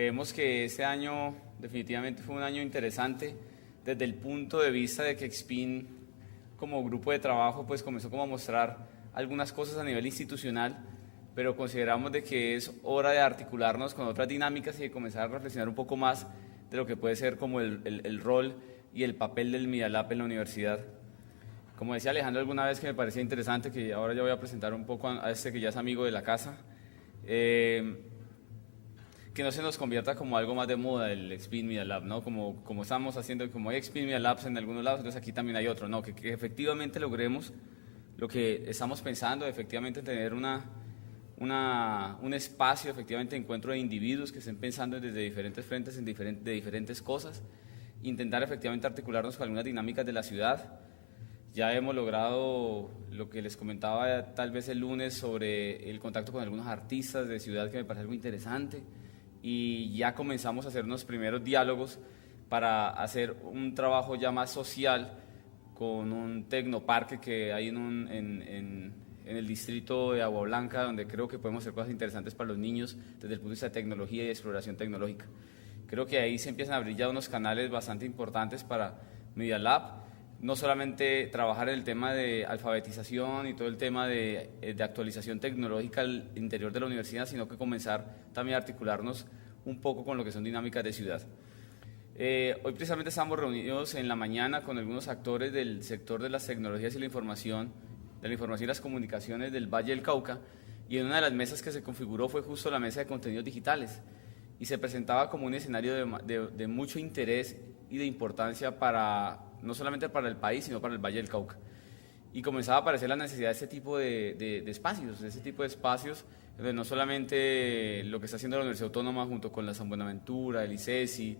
Creemos que este año definitivamente fue un año interesante desde el punto de vista de que Expin como grupo de trabajo pues comenzó como a mostrar algunas cosas a nivel institucional, pero consideramos de que es hora de articularnos con otras dinámicas y de comenzar a reflexionar un poco más de lo que puede ser como el rol y el papel del Media Lab en la universidad. Como decía Alejandro alguna vez, que me parecía interesante, que ahora ya voy a presentar un poco a este que ya es amigo de la casa, que no se nos convierta como algo más de moda el Expin Media Lab, ¿no? Como estamos haciendo, como hay Expin Media Labs en algunos lados, entonces aquí también hay otro, ¿no? Que efectivamente logremos lo que estamos pensando, efectivamente tener un espacio efectivamente de encuentro de individuos que estén pensando desde diferentes frentes de diferentes cosas, intentar efectivamente articularnos con algunas dinámicas de la ciudad. Ya hemos logrado lo que les comentaba tal vez el lunes sobre el contacto con algunos artistas de ciudad, que me parece algo interesante, y ya comenzamos a hacer unos primeros diálogos para hacer un trabajo ya más social con un tecnoparque que hay en el distrito de Agua Blanca, donde creo que podemos hacer cosas interesantes para los niños desde el punto de vista de tecnología y exploración tecnológica. Creo que ahí se empiezan a abrir ya unos canales bastante importantes para Media Lab, no solamente trabajar en el tema de alfabetización y todo el tema de actualización tecnológica al interior de la universidad, sino que comenzar también a articularnos un poco con lo que son dinámicas de ciudad. Hoy precisamente estamos reunidos en la mañana con algunos actores del sector de las tecnologías y la información y las comunicaciones del Valle del Cauca, y en una de las mesas que se configuró fue justo la mesa de contenidos digitales, y se presentaba como un escenario de mucho interés y de importancia no solamente para el país, sino para el Valle del Cauca. Y comenzaba a aparecer la necesidad de este tipo de espacios, donde no solamente lo que está haciendo la Universidad Autónoma junto con la San Buenaventura, el ICESI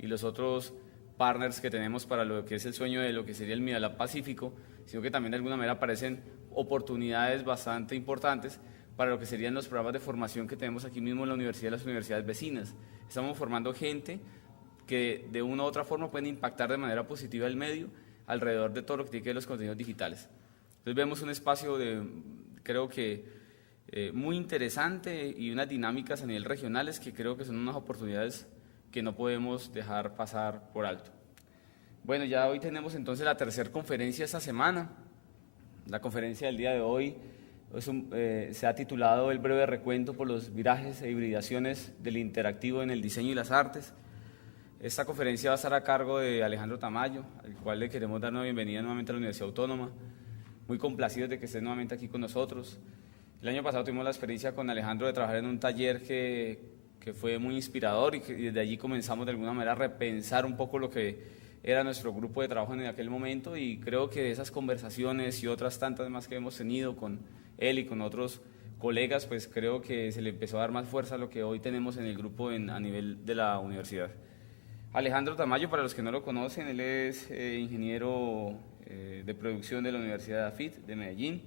y los otros partners que tenemos para lo que es el sueño de lo que sería el Media Lab Pacífico, sino que también de alguna manera aparecen oportunidades bastante importantes para lo que serían los programas de formación que tenemos aquí mismo en la universidad y las universidades vecinas. Estamos formando gente que de una u otra forma pueden impactar de manera positiva el medio alrededor de todo lo que tiene que ver los contenidos digitales. Entonces vemos un espacio creo que muy interesante, y unas dinámicas a nivel regionales que creo que son unas oportunidades que no podemos dejar pasar por alto. Bueno, ya hoy tenemos entonces la tercera conferencia esta semana. La conferencia del día de hoy se ha titulado El breve recuento por los virajes e hibridaciones del interactivo en el diseño y las artes. Esta conferencia va a estar a cargo de Alejandro Tamayo, al cual le queremos dar una bienvenida nuevamente a la Universidad Autónoma. Muy complacidos de que esté nuevamente aquí con nosotros. El año pasado tuvimos la experiencia con Alejandro de trabajar en un taller que fue muy inspirador, y desde allí comenzamos de alguna manera a repensar un poco lo que era nuestro grupo de trabajo en aquel momento, y creo que esas conversaciones y otras tantas más que hemos tenido con él y con otros colegas, pues creo que se le empezó a dar más fuerza a lo que hoy tenemos en el grupo a nivel de la universidad. Alejandro Tamayo, para los que no lo conocen, él es ingeniero de producción de la Universidad de AFIT de Medellín.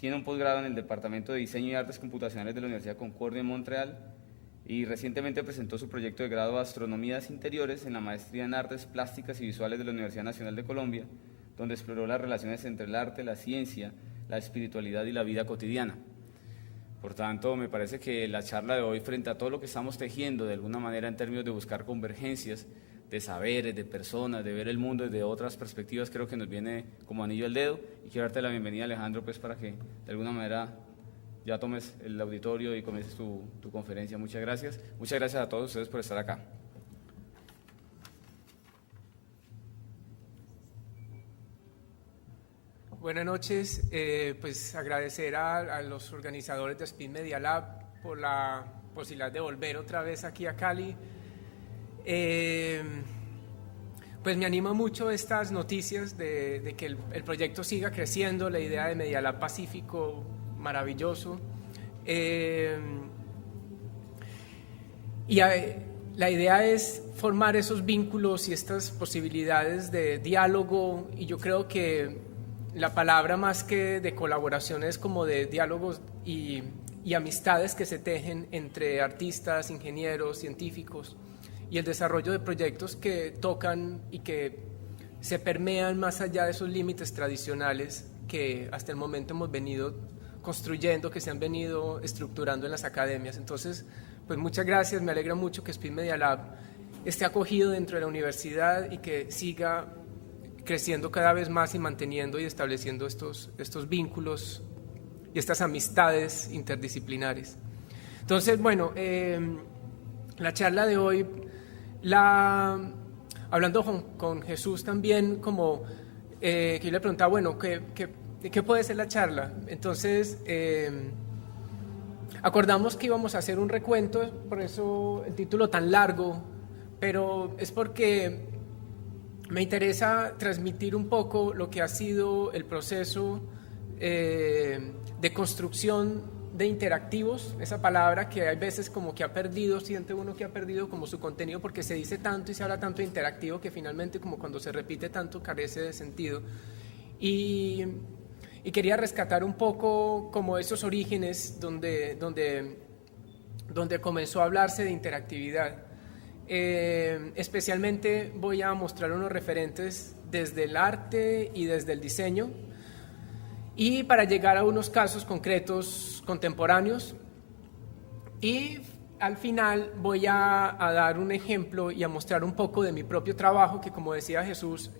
Tiene un posgrado en el Departamento de Diseño y Artes Computacionales de la Universidad Concordia en Montreal, y recientemente presentó su proyecto de grado de Astronomías Interiores en la Maestría en Artes Plásticas y Visuales de la Universidad Nacional de Colombia, donde exploró las relaciones entre el arte, la ciencia, la espiritualidad y la vida cotidiana. Por tanto, me parece que la charla de hoy, frente a todo lo que estamos tejiendo de alguna manera en términos de buscar convergencias de saberes, de personas, de ver el mundo desde otras perspectivas, creo que nos viene como anillo al dedo. Y quiero darte la bienvenida, Alejandro, pues para que de alguna manera ya tomes el auditorio y comiences tu conferencia. Muchas gracias. Muchas gracias a todos ustedes por estar acá. Buenas noches, pues agradecer a los organizadores de Expin Media Lab por la posibilidad de volver otra vez aquí a Cali. Pues me anima mucho estas noticias de que el proyecto siga creciendo, la idea de Media Lab Pacífico, maravilloso. La idea es formar esos vínculos y estas posibilidades de diálogo, y yo creo que la palabra más que de colaboración es como de diálogos y amistades que se tejen entre artistas, ingenieros, científicos, y el desarrollo de proyectos que tocan y que se permean más allá de esos límites tradicionales que hasta el momento hemos venido construyendo, que se han venido estructurando en las academias. Entonces, pues muchas gracias, me alegra mucho que Speed Media Lab esté acogido dentro de la universidad y que siga creciendo cada vez más y manteniendo y estableciendo estos vínculos y estas amistades interdisciplinares. Entonces, bueno, la charla de hoy, hablando con Jesús también, como que yo le preguntaba, bueno, ¿de qué puede ser la charla? Entonces, acordamos que íbamos a hacer un recuento, por eso el título tan largo, pero es porque me interesa transmitir un poco lo que ha sido el proceso de construcción de interactivos, esa palabra que hay veces como que ha perdido, siente uno que ha perdido como su contenido porque se dice tanto y se habla tanto de interactivo que finalmente como cuando se repite tanto carece de sentido. Y quería rescatar un poco como esos orígenes donde comenzó a hablarse de interactividad. Especialmente voy a mostrar unos referentes desde el arte y desde el diseño, y para llegar a unos casos concretos contemporáneos, y al final voy a dar un ejemplo y a mostrar un poco de mi propio trabajo, que como decía Jesús,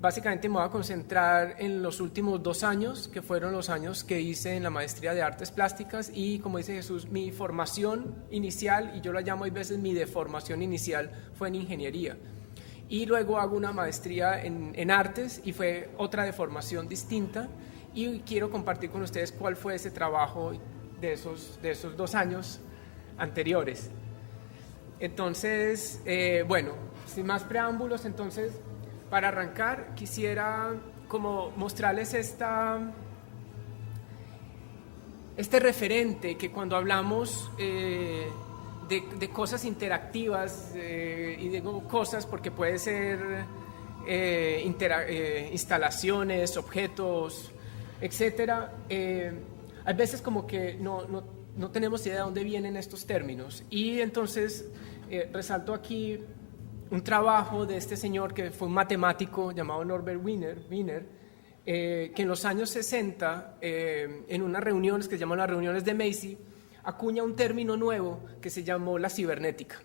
básicamente me voy a concentrar en los últimos 2 años, que fueron los años que hice en la maestría de artes plásticas, y como dice Jesús, mi formación inicial, y yo la llamo a veces mi deformación inicial, fue en ingeniería. Y luego hago una maestría en artes y fue otra deformación distinta, y quiero compartir con ustedes cuál fue ese trabajo de esos 2 años anteriores. Entonces, bueno, sin más preámbulos, entonces, para arrancar, quisiera como mostrarles este referente que cuando hablamos de cosas interactivas, y digo cosas porque puede ser instalaciones, objetos, etcétera, hay veces como que no tenemos idea de dónde vienen estos términos, y entonces resalto aquí un trabajo de este señor que fue un matemático llamado Norbert Wiener, que en los años 60, en unas reuniones que se llaman las reuniones de Macy, acuña un término nuevo que se llamó la cibernética.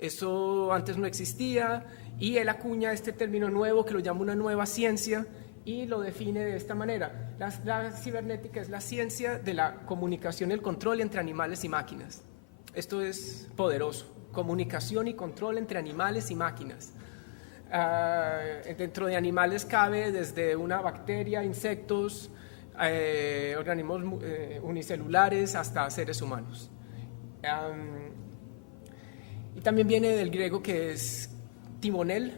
Eso antes no existía, y él acuña este término nuevo que lo llama una nueva ciencia y lo define de esta manera. La cibernética es la ciencia de la comunicación y el control entre animales y máquinas. Esto es poderoso. Comunicación y control entre animales y máquinas. Dentro de animales cabe desde una bacteria, insectos, organismos unicelulares hasta seres humanos. Y también viene del griego, que es timonel,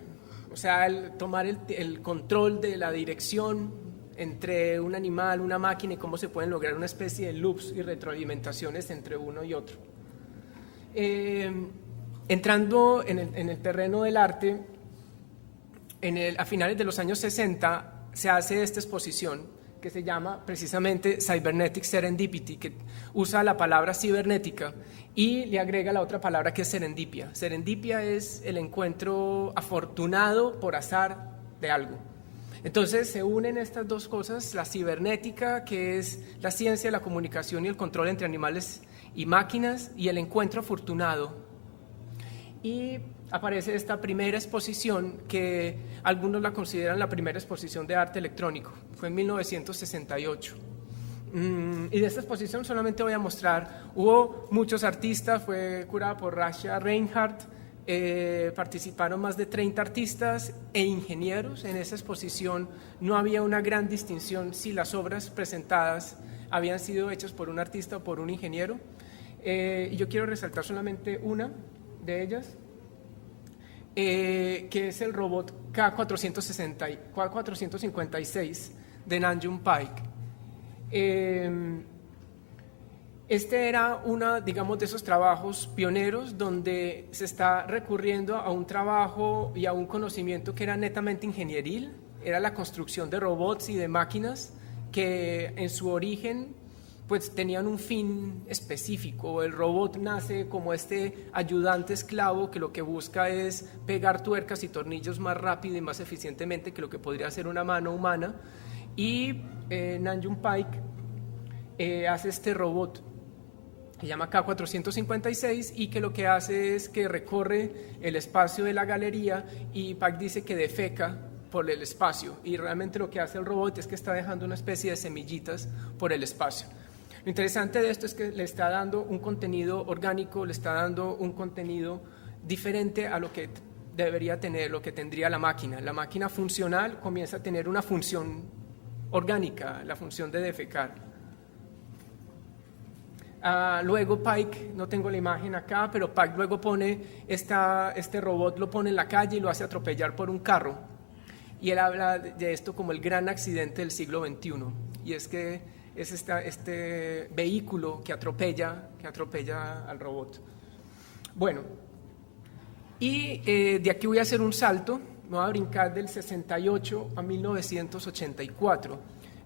o sea, tomar el control de la dirección entre un animal, una máquina, y cómo se pueden lograr una especie de loops y retroalimentaciones entre uno y otro. Entrando en el terreno del arte, a finales de los años 60 se hace esta exposición que se llama precisamente Cybernetic Serendipity, que usa la palabra cibernética y le agrega la otra palabra que es serendipia. Serendipia es el encuentro afortunado por azar de algo. Entonces se unen estas dos cosas, la cibernética, que es la ciencia de la comunicación y el control entre animales y máquinas, y el encuentro afortunado. Y aparece esta primera exposición que algunos la consideran la primera exposición de arte electrónico. Fue en 1968. Y de esta exposición solamente voy a mostrar, hubo muchos artistas, fue curada por Rasha Reinhardt, participaron más de 30 artistas e ingenieros. En esa exposición no había una gran distinción si las obras presentadas habían sido hechas por un artista o por un ingeniero. Y yo quiero resaltar solamente una de ellas, que es el robot K456 de Nanjun Paik. Este era uno, digamos, de esos trabajos pioneros donde se está recurriendo a un trabajo y a un conocimiento que era netamente ingenieril, era la construcción de robots y de máquinas que en su origen pues tenían un fin específico. El robot nace como este ayudante esclavo que lo que busca es pegar tuercas y tornillos más rápido y más eficientemente que lo que podría hacer una mano humana, y Nanjun Paik hace este robot se llama K456 y que lo que hace es que recorre el espacio de la galería y Pac dice que defeca por el espacio, y realmente lo que hace el robot es que está dejando una especie de semillitas por el espacio. Lo interesante de esto es que le está dando un contenido orgánico, le está dando un contenido diferente a lo que debería tener, lo que tendría la máquina. La máquina funcional comienza a tener una función orgánica, la función de defecar. Luego Pike, no tengo la imagen acá, pero Pike luego pone este robot, lo pone en la calle y lo hace atropellar por un carro. Y él habla de esto como el gran accidente del siglo XXI. Y es que es este vehículo que atropella al robot. Bueno, y de aquí voy a hacer un salto, me voy a brincar del 68 a 1984.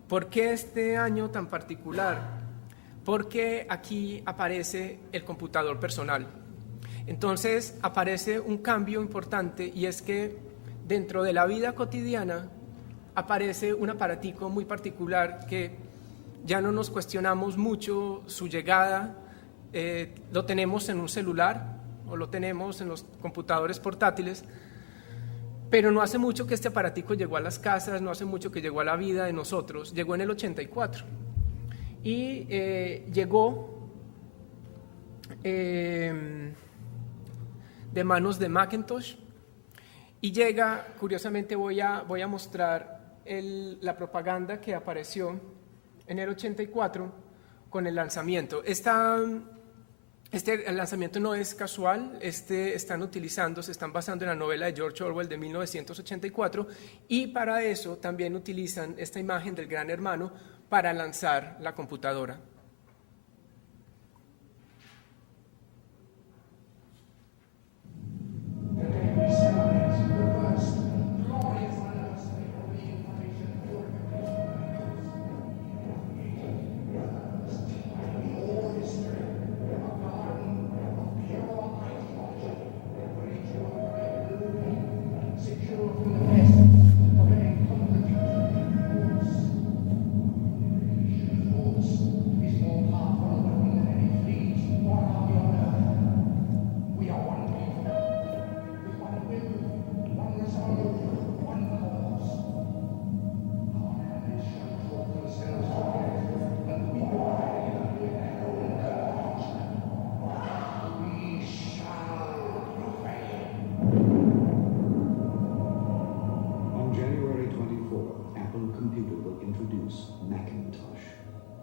¿Por qué este año tan particular? Porque aquí aparece el computador personal. Entonces aparece un cambio importante, y es que dentro de la vida cotidiana aparece un aparatico muy particular que ya no nos cuestionamos mucho su llegada. Lo tenemos en un celular o lo tenemos en los computadores portátiles, pero no hace mucho que este aparatico llegó a las casas, no hace mucho que llegó a la vida de nosotros, llegó en el 84. Y llegó de manos de Macintosh, y llega, curiosamente voy a mostrar la propaganda que apareció en el 84 con el lanzamiento. El lanzamiento no es casual, se están basando en la novela de George Orwell de 1984, y para eso también utilizan esta imagen del Gran Hermano para lanzar la computadora.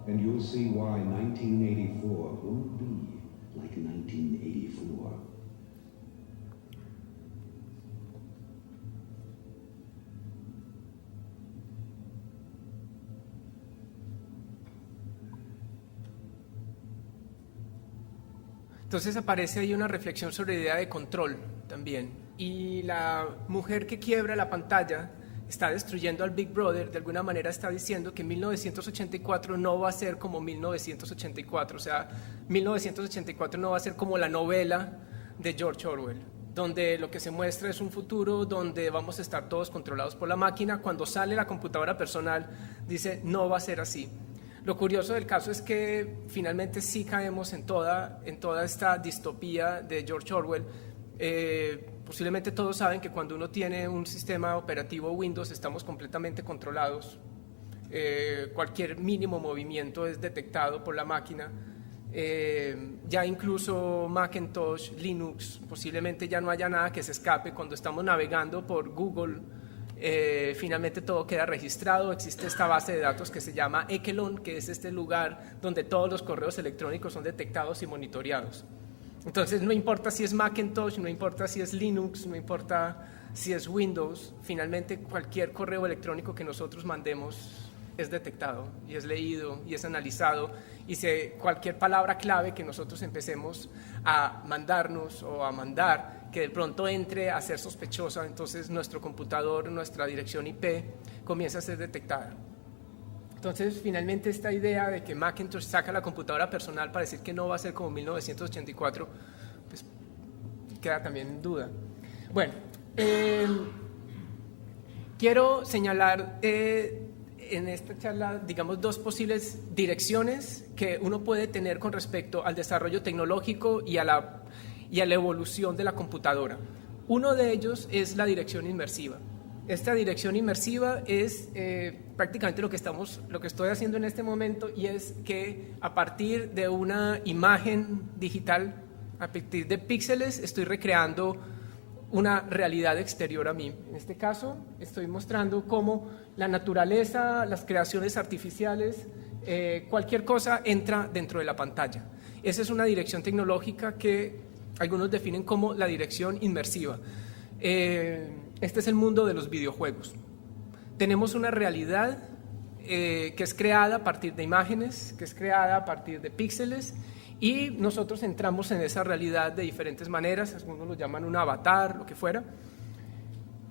And you'll see why 1984 won't be like 1984. Entonces aparece ahí una reflexión sobre la idea de control también. Y la mujer que quiebra la pantalla está destruyendo al Big Brother, de alguna manera está diciendo que 1984 no va a ser como 1984, o sea, 1984 no va a ser como la novela de George Orwell, donde lo que se muestra es un futuro donde vamos a estar todos controlados por la máquina. Cuando sale la computadora personal, dice, no va a ser así. Lo curioso del caso es que finalmente sí caemos en toda esta distopía de George Orwell. Posiblemente todos saben que cuando uno tiene un sistema operativo Windows estamos completamente controlados. Cualquier mínimo movimiento es detectado por la máquina. Ya incluso Macintosh, Linux, posiblemente ya no haya nada que se escape. Cuando estamos navegando por Google, finalmente todo queda registrado. Existe esta base de datos que se llama Echelon, que es este lugar donde todos los correos electrónicos son detectados y monitoreados. Entonces no importa si es Macintosh, no importa si es Linux, no importa si es Windows, finalmente cualquier correo electrónico que nosotros mandemos es detectado y es leído y es analizado, y cualquier palabra clave que nosotros empecemos a mandarnos o a mandar que de pronto entre a ser sospechosa, entonces nuestro computador, nuestra dirección IP comienza a ser detectada. Entonces, finalmente esta idea de que Macintosh saca la computadora personal para decir que no va a ser como 1984, pues queda también en duda. Bueno, quiero señalar en esta charla, digamos, dos posibles direcciones que uno puede tener con respecto al desarrollo tecnológico y a la evolución de la computadora. Uno de ellos es la dirección inmersiva. Esta dirección inmersiva es prácticamente lo que estoy haciendo en este momento, y es que a partir de una imagen digital, a partir de píxeles, estoy recreando una realidad exterior a mí. En este caso, estoy mostrando cómo la naturaleza, las creaciones artificiales, cualquier cosa entra dentro de la pantalla. Esa es una dirección tecnológica que algunos definen como la dirección inmersiva. Este es el mundo de los videojuegos. Tenemos una realidad que es creada a partir de imágenes, que es creada a partir de píxeles, y nosotros entramos en esa realidad de diferentes maneras. Algunos lo llaman un avatar, lo que fuera.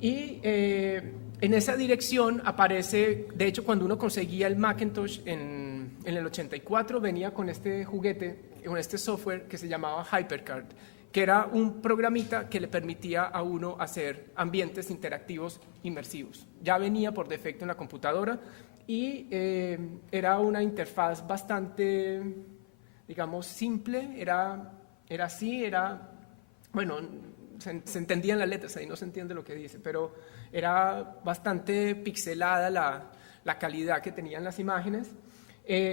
Y en esa dirección aparece, de hecho, cuando uno conseguía el Macintosh en el 84, venía con este juguete, con este software que se llamaba HyperCard, que era un programita que le permitía a uno hacer ambientes interactivos inmersivos. Ya venía por defecto en la computadora y era una interfaz bastante, digamos, simple. Bueno, se entendían las letras, ahí no se entiende lo que dice, pero era bastante pixelada la calidad que tenían las imágenes.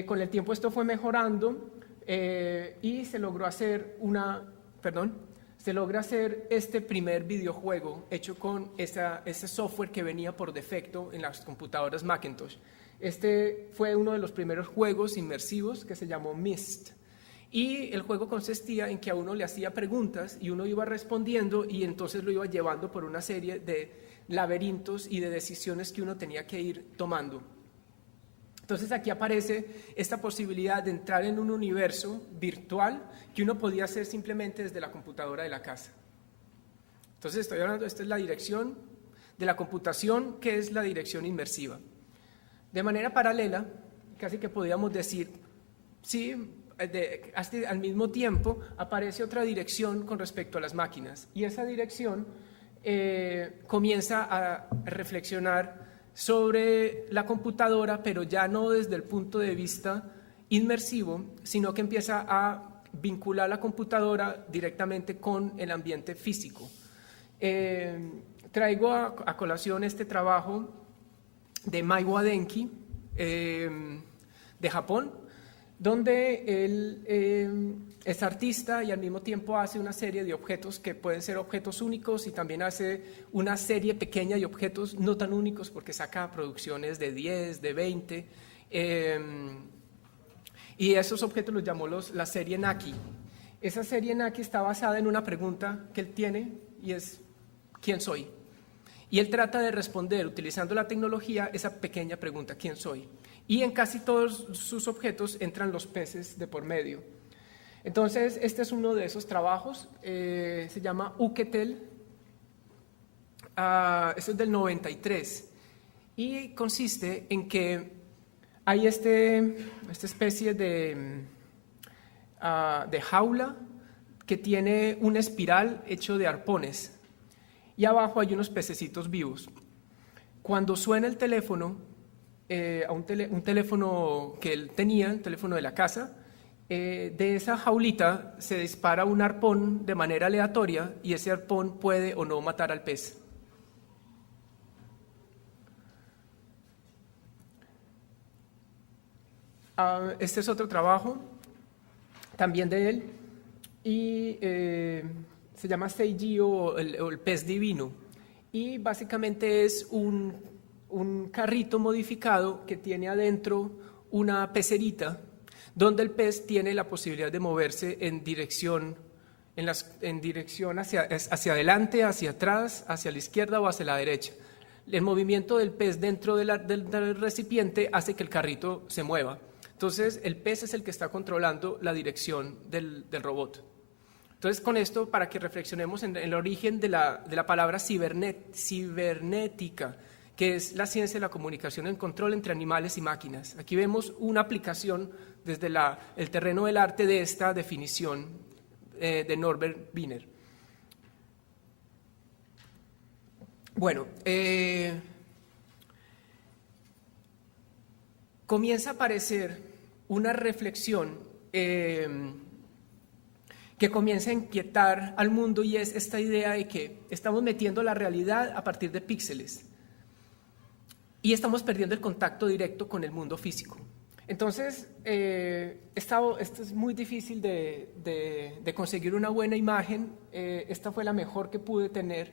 Con el tiempo esto fue mejorando y se logra hacer este primer videojuego hecho con ese software que venía por defecto en las computadoras Macintosh. Este fue uno de los primeros juegos inmersivos que se llamó Myst. Y el juego consistía en que a uno le hacía preguntas y uno iba respondiendo, y entonces lo iba llevando por una serie de laberintos y de decisiones que uno tenía que ir tomando. Entonces aquí aparece esta posibilidad de entrar en un universo virtual que uno podía hacer simplemente desde la computadora de la casa. Entonces estoy hablando, esta es la dirección de la computación, que es la dirección inmersiva. De manera paralela, casi que podríamos decir, sí, al mismo tiempo aparece otra dirección con respecto a las máquinas, y esa dirección comienza a reflexionar sobre la computadora, pero ya no desde el punto de vista inmersivo, sino que empieza a vincular la computadora directamente con el ambiente físico. Traigo a colación este trabajo de Maiwa Denki, de Japón, donde él es artista y al mismo tiempo hace una serie de objetos que pueden ser objetos únicos, y también hace una serie pequeña de objetos no tan únicos, porque saca producciones de 10, de 20, y esos objetos los llamó la serie Naki. Esa serie Naki está basada en una pregunta que él tiene, y es ¿quién soy? Y él trata de responder, utilizando la tecnología, esa pequeña pregunta, ¿quién soy? Y en casi todos sus objetos entran los peces de por medio. Entonces, este es uno de esos trabajos, se llama Uketel, este es del 93, y consiste en que hay esta especie de jaula que tiene una espiral hecho de arpones, y abajo hay unos pececitos vivos. Cuando suena el teléfono, un teléfono que él tenía, el teléfono de la casa, de esa jaulita se dispara un arpón de manera aleatoria, y ese arpón puede o no matar al pez. Este es otro trabajo también de él, y se llama Seiji, o el pez divino, y básicamente es un carrito modificado que tiene adentro una pecerita, donde el pez tiene la posibilidad de moverse en dirección hacia adelante, hacia atrás, hacia la izquierda o hacia la derecha. El movimiento del pez dentro del recipiente hace que el carrito se mueva. Entonces, el pez es el que está controlando la dirección del robot. Entonces, con esto, para que reflexionemos en el origen de la palabra cibernética, que es la ciencia de la comunicación y el control entre animales y máquinas. Aquí vemos una aplicación desde el terreno del arte de esta definición de Norbert Wiener. Bueno, comienza a aparecer una reflexión que comienza a inquietar al mundo, y es esta idea de que estamos metiendo la realidad a partir de píxeles y estamos perdiendo el contacto directo con el mundo físico. Entonces, esto es muy difícil de conseguir una buena imagen. Esta fue la mejor que pude tener.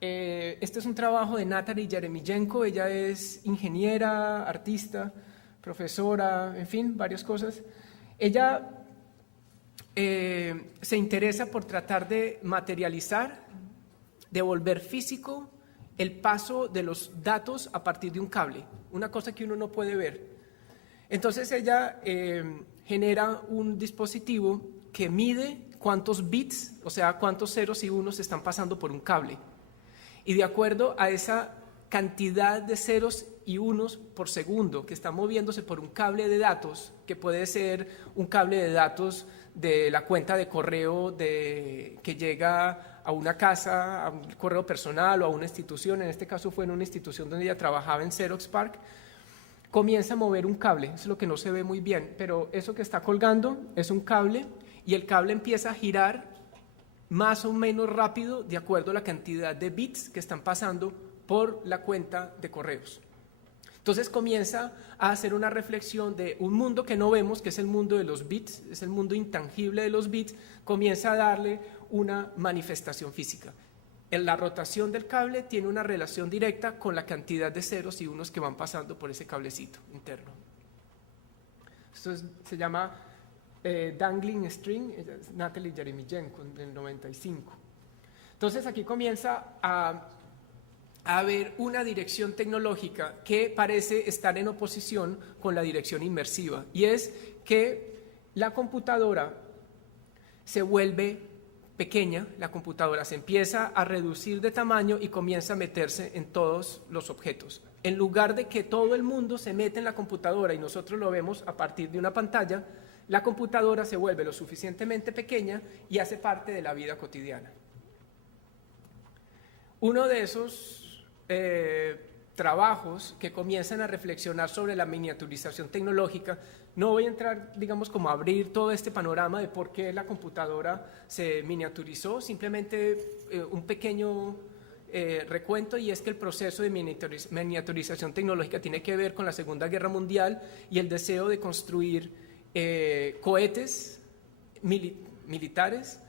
Este es un trabajo de Natalie Yeremiyenko. Ella es ingeniera, artista, profesora, en fin, varias cosas. Ella se interesa por tratar de materializar, de volver físico el paso de los datos a partir de un cable, una cosa que uno no puede ver. Entonces ella genera un dispositivo que mide cuántos bits, o sea, cuántos ceros y unos están pasando por un cable. Y de acuerdo a esa cantidad de ceros y unos por segundo que está moviéndose por un cable de datos, que puede ser un cable de datos de la cuenta de correo que llega a una casa, a un correo personal o a una institución, en este caso fue en una institución donde ella trabajaba en Xerox PARC, comienza a mover un cable. Eso es lo que no se ve muy bien, pero eso que está colgando es un cable, y el cable empieza a girar más o menos rápido de acuerdo a la cantidad de bits que están pasando por la cuenta de correos. Entonces comienza a hacer una reflexión de un mundo que no vemos, que es el mundo de los bits, es el mundo intangible de los bits, comienza a darle una manifestación física. En la rotación del cable tiene una relación directa con la cantidad de ceros y unos que van pasando por ese cablecito interno. Esto se llama Dangling String, es Natalie Yeremiyenko del 95. Entonces aquí comienza a haber una dirección tecnológica que parece estar en oposición con la dirección inmersiva, y es que la computadora se vuelve pequeña, la computadora se empieza a reducir de tamaño y comienza a meterse en todos los objetos. En lugar de que todo el mundo se mete en la computadora y nosotros lo vemos a partir de una pantalla, la computadora se vuelve lo suficientemente pequeña y hace parte de la vida cotidiana. Uno de esos trabajos que comienzan a reflexionar sobre la miniaturización tecnológica, no voy a entrar, digamos, como a abrir todo este panorama de por qué la computadora se miniaturizó, simplemente un pequeño recuento, y es que el proceso de miniaturización tecnológica tiene que ver con la Segunda Guerra Mundial y el deseo de construir cohetes militares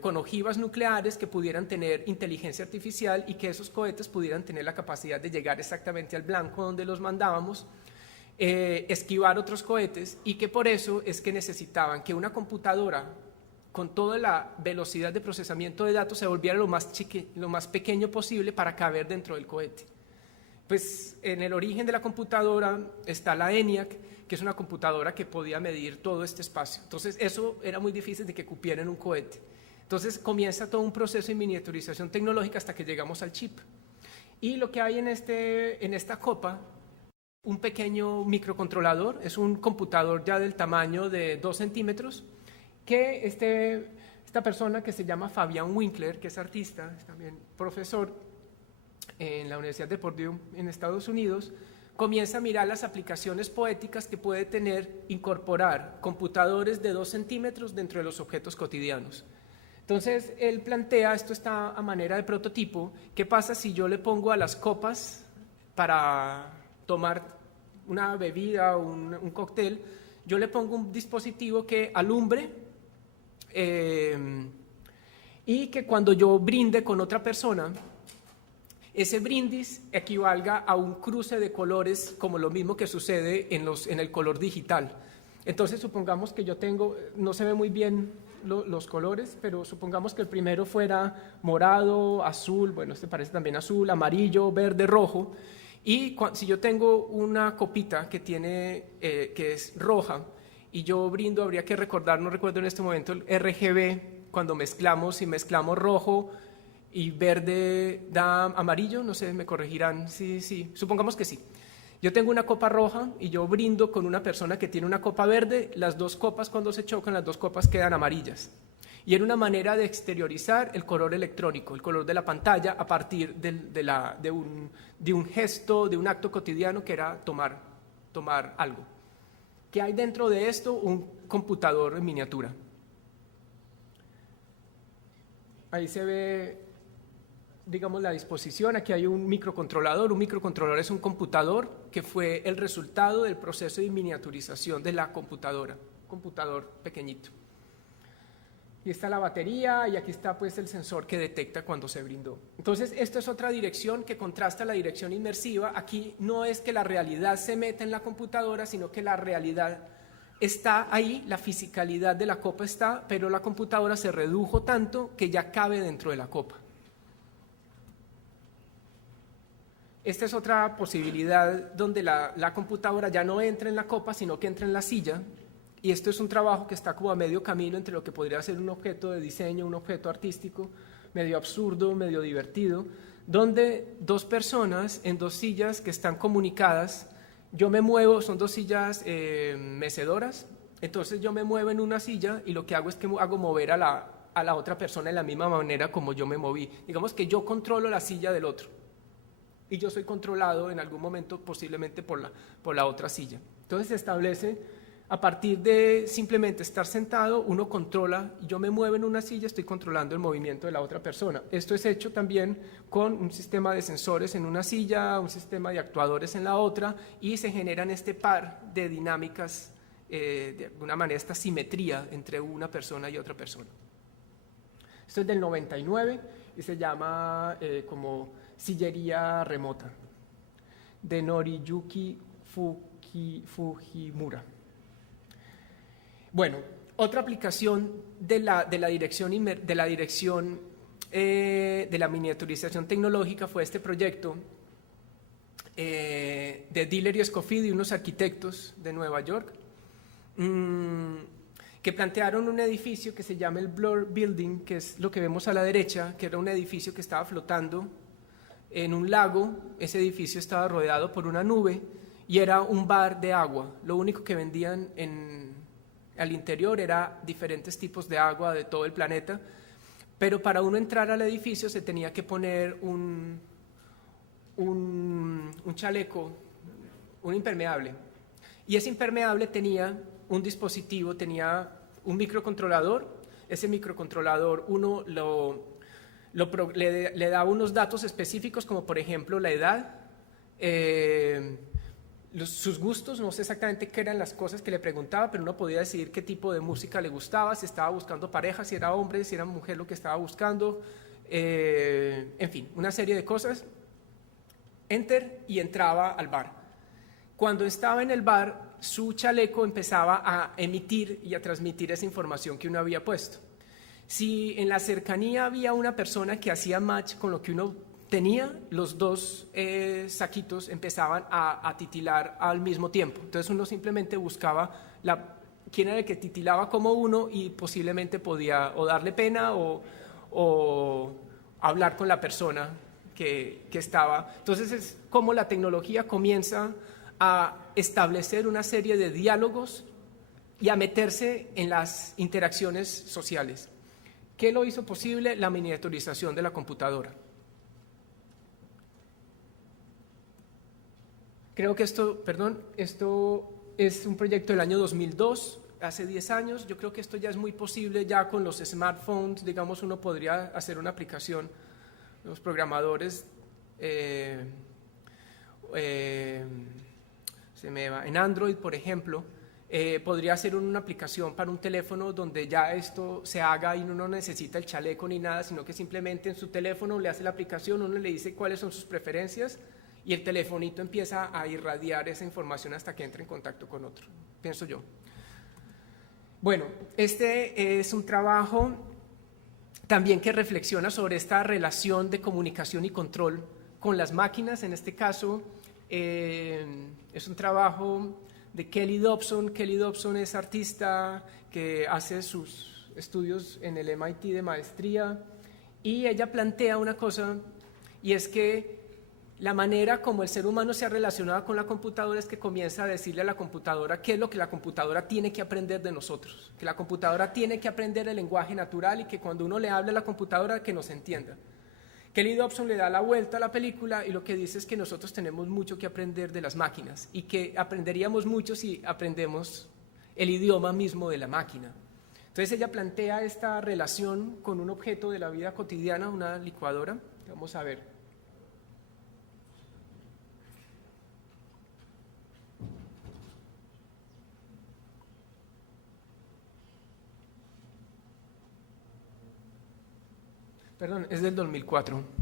con ojivas nucleares que pudieran tener inteligencia artificial y que esos cohetes pudieran tener la capacidad de llegar exactamente al blanco donde los mandábamos, esquivar otros cohetes, y que por eso es que necesitaban que una computadora con toda la velocidad de procesamiento de datos se volviera lo más pequeño posible para caber dentro del cohete. Pues en el origen de la computadora está la ENIAC, que es una computadora que podía medir todo este espacio. Entonces eso era muy difícil de que cupiera en un cohete. Entonces comienza todo un proceso de miniaturización tecnológica hasta que llegamos al chip. Y lo que hay en esta copa, un pequeño microcontrolador, es un computador ya del tamaño de 2 centímetros, que esta persona que se llama Fabian Winkler, que es artista, es también profesor en la Universidad de Purdue en Estados Unidos, comienza a mirar las aplicaciones poéticas que puede tener incorporar computadores de 2 centímetros dentro de los objetos cotidianos. Entonces, él plantea, esto está a manera de prototipo, ¿qué pasa si yo le pongo a las copas para tomar una bebida o un cóctel, yo le pongo un dispositivo que alumbre y que cuando yo brinde con otra persona, ese brindis equivalga a un cruce de colores, como lo mismo que sucede en el color digital. Entonces supongamos que yo tengo, no se ve muy bien los colores, pero supongamos que el primero fuera morado, azul, bueno, este parece también azul, amarillo, verde, rojo, y si yo tengo una copita que es roja y yo brindo, habría que recordar, no recuerdo en este momento, el RGB, cuando si mezclamos rojo y verde da amarillo, no sé, me corregirán, sí, supongamos que sí. Yo tengo una copa roja y yo brindo con una persona que tiene una copa verde, las dos copas cuando se chocan, las dos copas quedan amarillas. Y era una manera de exteriorizar el color electrónico, el color de la pantalla, a partir de un gesto, de un acto cotidiano que era tomar tomar algo. ¿Qué hay dentro de esto? Un computador en miniatura. Ahí se ve, digamos, la disposición. Aquí hay un microcontrolador. Un microcontrolador es un computador que fue el resultado del proceso de miniaturización de la computadora. Un computador pequeñito. Aquí está la batería y aquí está pues el sensor que detecta cuando se brindó. Entonces, esto es otra dirección que contrasta la dirección inmersiva. Aquí no es que la realidad se meta en la computadora, sino que la realidad está ahí, la fisicalidad de la copa está, pero la computadora se redujo tanto que ya cabe dentro de la copa. Esta es otra posibilidad donde la computadora ya no entra en la copa, sino que entra en la silla. Y esto es un trabajo que está como a medio camino entre lo que podría ser un objeto de diseño, un objeto artístico, medio absurdo, medio divertido, donde dos personas en dos sillas que están comunicadas, yo me muevo, son dos sillas mecedoras, entonces yo me muevo en una silla y lo que hago es que hago mover a la otra persona de la misma manera como yo me moví. Digamos que yo controlo la silla del otro y yo soy controlado en algún momento posiblemente por la otra silla. Entonces se establece, a partir de simplemente estar sentado, uno controla, yo me muevo en una silla, estoy controlando el movimiento de la otra persona. Esto es hecho también con un sistema de sensores en una silla, un sistema de actuadores en la otra, y se generan este par de dinámicas, de alguna manera esta simetría entre una persona y otra persona. Esto es del 99 y se llama como sillería remota, de Noriyuki Fujimura. Bueno, otra aplicación de la miniaturización tecnológica fue este proyecto de Diller y Scofield y unos arquitectos de Nueva York que plantearon un edificio que se llama el Blur Building, que es lo que vemos a la derecha, que era un edificio que estaba flotando en un lago. Ese edificio estaba rodeado por una nube y era un bar de agua. Lo único que vendían al interior era diferentes tipos de agua de todo el planeta, pero para uno entrar al edificio se tenía que poner un chaleco, un impermeable, y ese impermeable tenía un dispositivo, tenía un microcontrolador. Ese microcontrolador uno le daba unos datos específicos, como por ejemplo la edad, sus gustos, no sé exactamente qué eran las cosas que le preguntaba, pero uno podía decidir qué tipo de música le gustaba, si estaba buscando pareja, si era hombre, si era mujer lo que estaba buscando, en fin, una serie de cosas. Enter y entraba al bar. Cuando estaba en el bar, su chaleco empezaba a emitir y a transmitir esa información que uno había puesto. Si en la cercanía había una persona que hacía match con lo que uno tenía, los dos saquitos empezaban a titilar al mismo tiempo. Entonces uno simplemente buscaba quién era el que titilaba como uno y posiblemente podía o darle pena o hablar con la persona que estaba. Entonces es como la tecnología comienza a establecer una serie de diálogos y a meterse en las interacciones sociales. ¿Qué lo hizo posible? La miniaturización de la computadora. Creo que esto es un proyecto del año 2002, hace 10 años. Yo creo que esto ya es muy posible ya con los smartphones. Digamos, uno podría hacer una aplicación, los programadores, en Android, por ejemplo, podría hacer una aplicación para un teléfono donde ya esto se haga y uno no necesita el chaleco ni nada, sino que simplemente en su teléfono le hace la aplicación, uno le dice cuáles son sus preferencias y el telefonito empieza a irradiar esa información hasta que entre en contacto con otro, pienso yo. Bueno, este es un trabajo también que reflexiona sobre esta relación de comunicación y control con las máquinas. En este caso es un trabajo de Kelly Dobson. Kelly Dobson es artista que hace sus estudios en el MIT de maestría y ella plantea una cosa, y es que la manera como el ser humano se ha relacionado con la computadora es que comienza a decirle a la computadora qué es lo que la computadora tiene que aprender de nosotros, que la computadora tiene que aprender el lenguaje natural y que cuando uno le habla a la computadora que nos entienda, Kelly Dobson le da la vuelta a la película y lo que dice es que nosotros tenemos mucho que aprender de las máquinas y que aprenderíamos mucho si aprendemos el idioma mismo de la máquina. Entonces ella plantea esta relación con un objeto de la vida cotidiana, una licuadora. Vamos a ver. Perdón, es del 2004.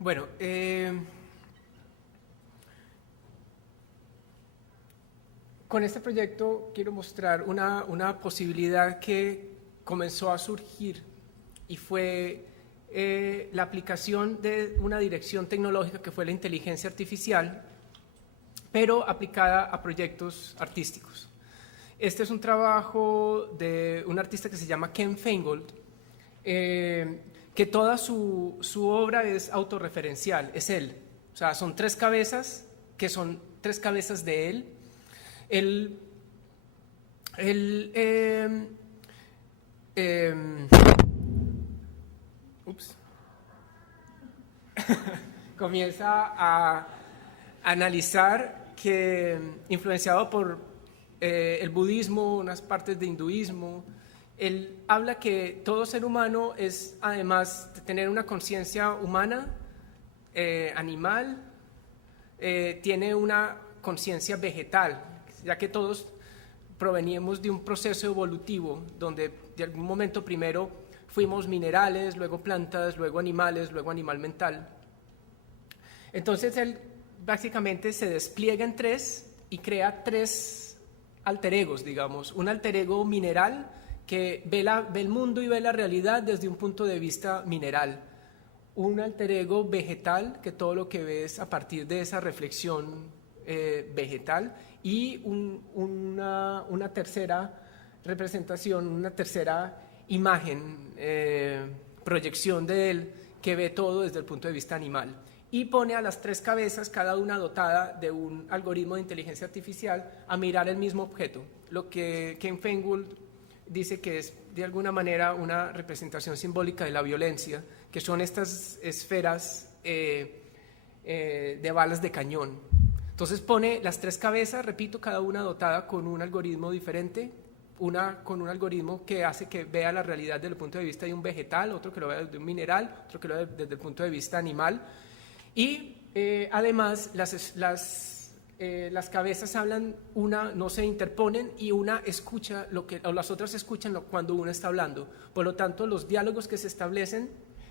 Bueno, con este proyecto quiero mostrar una posibilidad que comenzó a surgir y fue la aplicación de una dirección tecnológica que fue la inteligencia artificial, pero aplicada a proyectos artísticos. Este es un trabajo de un artista que se llama Ken Feingold, que toda su obra es autorreferencial, es él. O sea, son tres cabezas, que son tres cabezas de él. Comienza a analizar que, influenciado por el budismo, unas partes de hinduismo, él habla que todo ser humano es, además de tener una conciencia humana, animal, tiene una conciencia vegetal, ya que todos proveníamos de un proceso evolutivo donde de algún momento primero fuimos minerales, luego plantas, luego animales, luego animal mental. Entonces él básicamente se despliega en tres y crea tres alter egos, digamos. Un alter ego mineral que ve el mundo y ve la realidad desde un punto de vista mineral. Un alter ego vegetal, que todo lo que ve es a partir de esa reflexión vegetal, y una tercera representación, una tercera imagen, proyección de él, que ve todo desde el punto de vista animal. Y pone a las tres cabezas, cada una dotada de un algoritmo de inteligencia artificial, a mirar el mismo objeto. Lo que Ken Feingold dice que es de alguna manera una representación simbólica de la violencia, que son estas esferas de balas de cañón. Entonces pone las 3 cabezas, repito, cada una dotada con un algoritmo diferente, una con un algoritmo que hace que vea la realidad desde el punto de vista de un vegetal, otro que lo vea desde un mineral, otro que lo vea desde el punto de vista animal. Y además las cabezas hablan, una no se interponen y una escucha o las otras escuchan cuando una está hablando. Por lo tanto, los diálogos que se establecen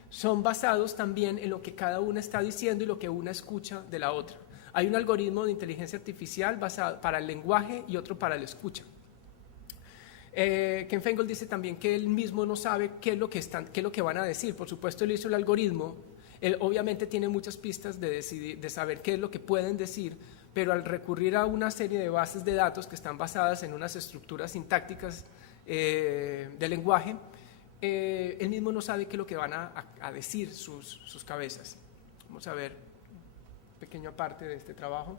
son basados también en lo que cada una está diciendo y lo que una escucha de la otra. Hay un algoritmo de inteligencia artificial basado para el lenguaje y otro para la escucha. Ken Feingold dice también que él mismo no sabe qué es lo que van a decir. Por supuesto, él hizo el algoritmo. Él obviamente tiene muchas pistas de saber qué es lo que pueden decir, pero al recurrir a una serie de bases de datos que están basadas en unas estructuras sintácticas de lenguaje, él mismo no sabe qué es lo que van a decir sus cabezas. Vamos a ver una pequeña parte de este trabajo.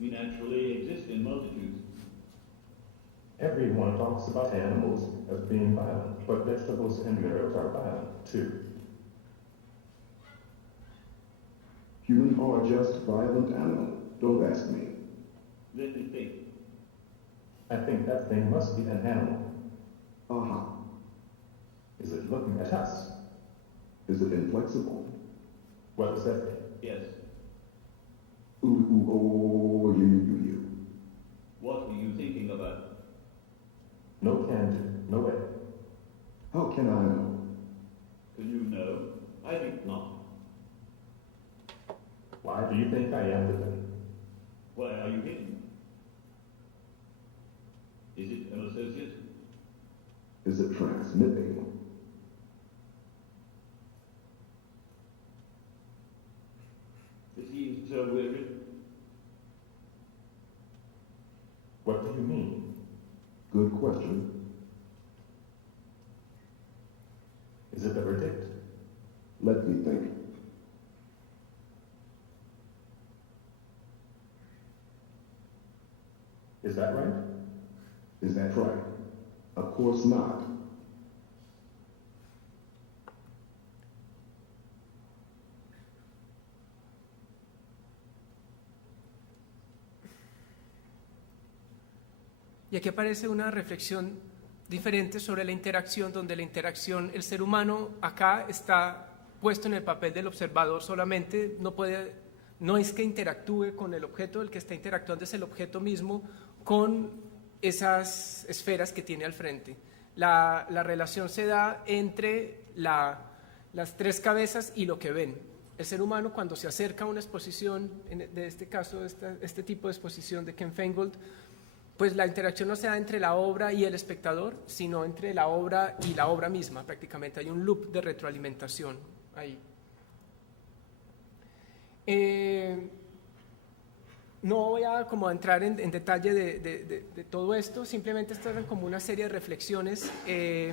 We naturally exist in multitudes. Everyone talks about animals as being violent, but vegetables and minerals are violent too. Humans are just violent animal. Don't ask me. Let me think. I think that thing must be an animal. Aha. Is it looking at us? Is it inflexible? What does that mean? Yes. You. What were you thinking about? No can do, no way. How can I know? Can you know? I think not. Why do you think I am the villain? Why are you hidden? Is it an associate? Is it transmitting? It seems so weary. What do you mean? Good question. Is it the verdict? Let me think. Is that right? Is that right? Of course not. Y aquí aparece una reflexión diferente sobre la interacción, donde la interacción, el ser humano acá está puesto en el papel del observador solamente, no es que interactúe con el objeto, el que está interactuando es el objeto mismo con esas esferas que tiene al frente. La relación se da entre las 3 cabezas y lo que ven. El ser humano, cuando se acerca a una exposición, de este caso, este tipo de exposición de Ken Feingold, pues la interacción no se da entre la obra y el espectador, sino entre la obra y la obra misma, prácticamente. Hay un loop de retroalimentación ahí. No voy a entrar en detalle de todo esto, simplemente estas eran como una serie de reflexiones que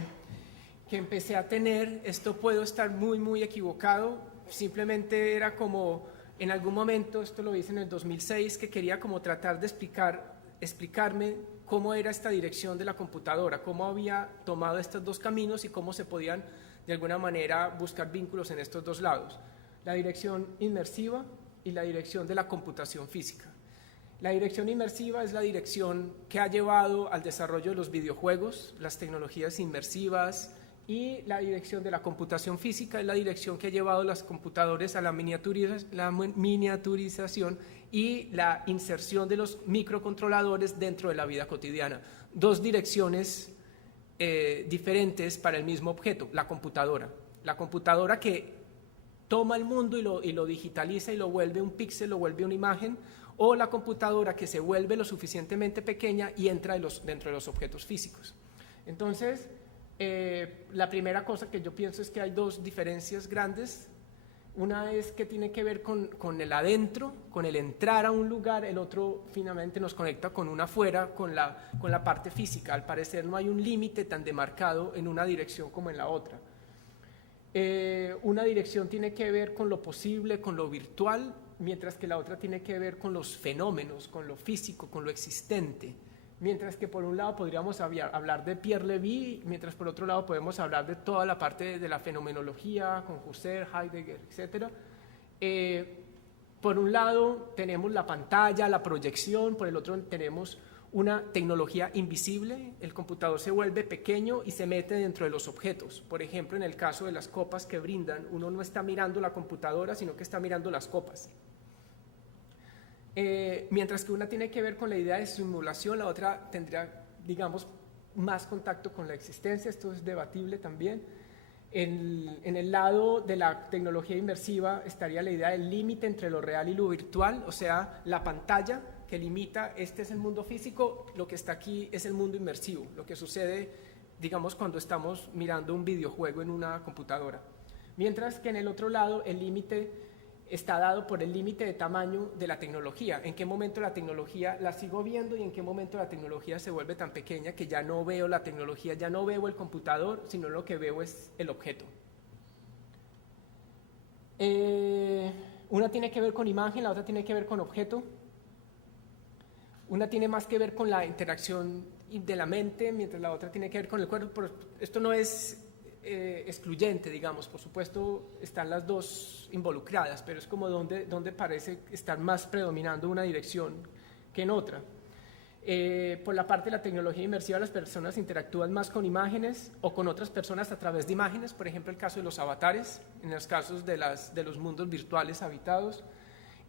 empecé a tener. Esto puedo estar muy equivocado, simplemente era como en algún momento, esto lo hice en el 2006, que quería como tratar de explicarme cómo era esta dirección de la computadora, cómo había tomado estos 2 caminos y cómo se podían de alguna manera buscar vínculos en estos 2 lados, la dirección inmersiva y la dirección de la computación física. La dirección inmersiva es la dirección que ha llevado al desarrollo de los videojuegos, las tecnologías inmersivas, y la dirección de la computación física es la dirección que ha llevado a los computadores a la miniaturización y la inserción de los microcontroladores dentro de la vida cotidiana. Dos direcciones diferentes para el mismo objeto, la computadora. La computadora que toma el mundo y lo digitaliza y lo vuelve un píxel, lo vuelve una imagen, o la computadora que se vuelve lo suficientemente pequeña y entra dentro de los objetos físicos. Entonces, la primera cosa que yo pienso es que hay dos diferencias grandes. Una es que tiene que ver con el adentro, con el entrar a un lugar, el otro finalmente nos conecta con un afuera, con la parte física. Al parecer no hay un límite tan demarcado en una dirección como en la otra. Una dirección tiene que ver con lo posible, con lo virtual, mientras que la otra tiene que ver con los fenómenos, con lo físico, con lo existente. Mientras que por un lado podríamos hablar de Pierre Levy, mientras por otro lado podemos hablar de toda la parte de la fenomenología, con Husserl, Heidegger, etc. Por un lado tenemos la pantalla, la proyección, por el otro tenemos una tecnología invisible. El computador se vuelve pequeño y se mete dentro de los objetos. Por ejemplo, en el caso de las copas que brindan, uno no está mirando la computadora, sino que está mirando las copas. Mientras que una tiene que ver con la idea de simulación, la otra tendría, digamos, más contacto con la existencia. Esto es debatible también. En el lado de la tecnología inmersiva estaría la idea del límite entre lo real y lo virtual, o sea, la pantalla que limita, este es el mundo físico, lo que está aquí es el mundo inmersivo, lo que sucede, digamos, cuando estamos mirando un videojuego en una computadora. Mientras que en el otro lado el límite está dado por el límite de tamaño de la tecnología. En qué momento la tecnología la sigo viendo y en qué momento la tecnología se vuelve tan pequeña que ya no veo la tecnología, ya no veo el computador, sino lo que veo es el objeto. Una tiene que ver con imagen, la otra tiene que ver con objeto. Una tiene más que ver con la interacción de la mente, mientras la otra tiene que ver con el cuerpo. Pero esto no es excluyente, digamos, por supuesto están las dos involucradas, pero es como donde parece estar más predominando una dirección que en otra. Por la parte de la tecnología inmersiva, las personas interactúan más con imágenes o con otras personas a través de imágenes, por ejemplo el caso de los avatares, en los casos de los mundos virtuales habitados.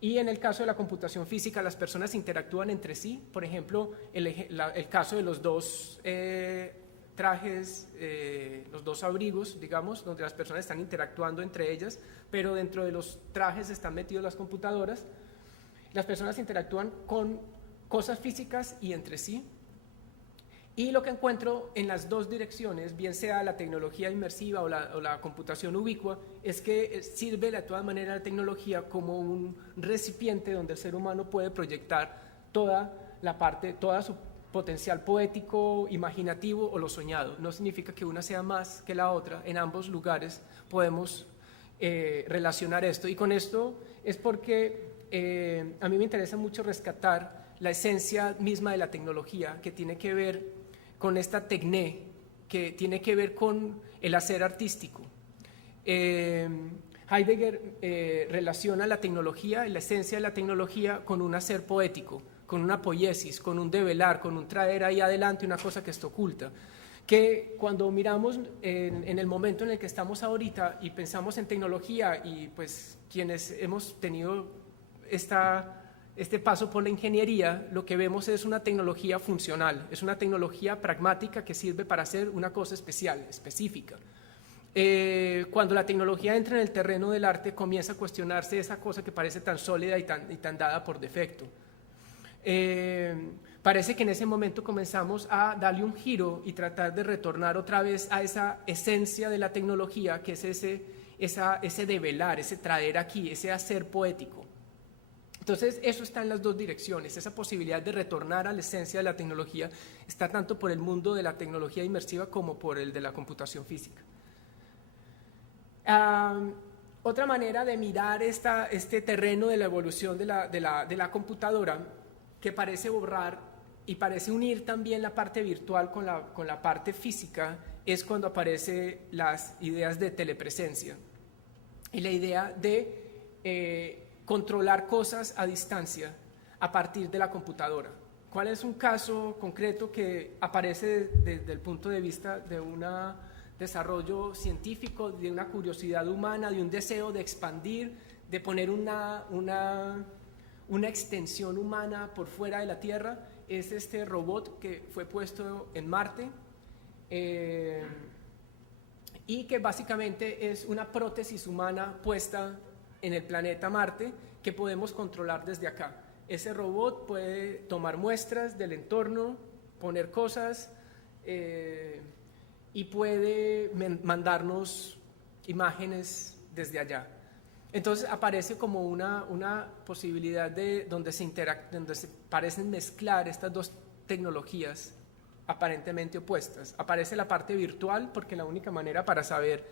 Y en el caso de la computación física, las personas interactúan entre sí. Por ejemplo, el caso de los dos trajes, los dos abrigos, digamos, donde las personas están interactuando entre ellas, pero dentro de los trajes están metidos las computadoras. Las personas interactúan con cosas físicas y entre sí. Y lo que encuentro en las dos direcciones, bien sea la tecnología inmersiva o la computación ubicua, es que sirve de todas maneras la tecnología como un recipiente donde el ser humano puede proyectar toda su potencial poético, imaginativo o lo soñado. No significa que una sea más que la otra. En ambos lugares podemos relacionar esto. Y con esto es porque a mí me interesa mucho rescatar la esencia misma de la tecnología, que tiene que ver con esta tecné, que tiene que ver con el hacer artístico. Heidegger relaciona la tecnología, la esencia de la tecnología, con un hacer poético, con una poiesis, con un develar, con un traer ahí adelante una cosa que está oculta. Que cuando miramos en el momento en el que estamos ahorita y pensamos en tecnología, y pues quienes hemos tenido este paso por la ingeniería, lo que vemos es una tecnología funcional, es una tecnología pragmática que sirve para hacer una cosa especial, específica. Cuando la tecnología entra en el terreno del arte, comienza a cuestionarse esa cosa que parece tan sólida y tan dada por defecto. Parece que en ese momento comenzamos a darle un giro y tratar de retornar otra vez a esa esencia de la tecnología, que es ese develar, ese traer aquí, ese hacer poético. Entonces, eso está en las dos direcciones. Esa posibilidad de retornar a la esencia de la tecnología está tanto por el mundo de la tecnología inmersiva como por el de la computación física. Otra manera de mirar este terreno de la evolución de la computadora, que parece borrar y parece unir también la parte virtual con la parte física, es cuando aparecen las ideas de telepresencia y la idea de controlar cosas a distancia a partir de la computadora. ¿Cuál es un caso concreto que aparece desde el punto de vista de un desarrollo científico, de una curiosidad humana, de un deseo de expandir, de poner un una extensión humana por fuera de la Tierra, es este robot que fue puesto en Marte y que básicamente es una prótesis humana puesta en el planeta Marte que podemos controlar desde acá. Ese robot puede tomar muestras del entorno, poner cosas y puede mandarnos imágenes desde allá. Entonces aparece como una posibilidad de donde se parecen mezclar estas dos tecnologías aparentemente opuestas. Aparece la parte virtual, porque la única manera para saber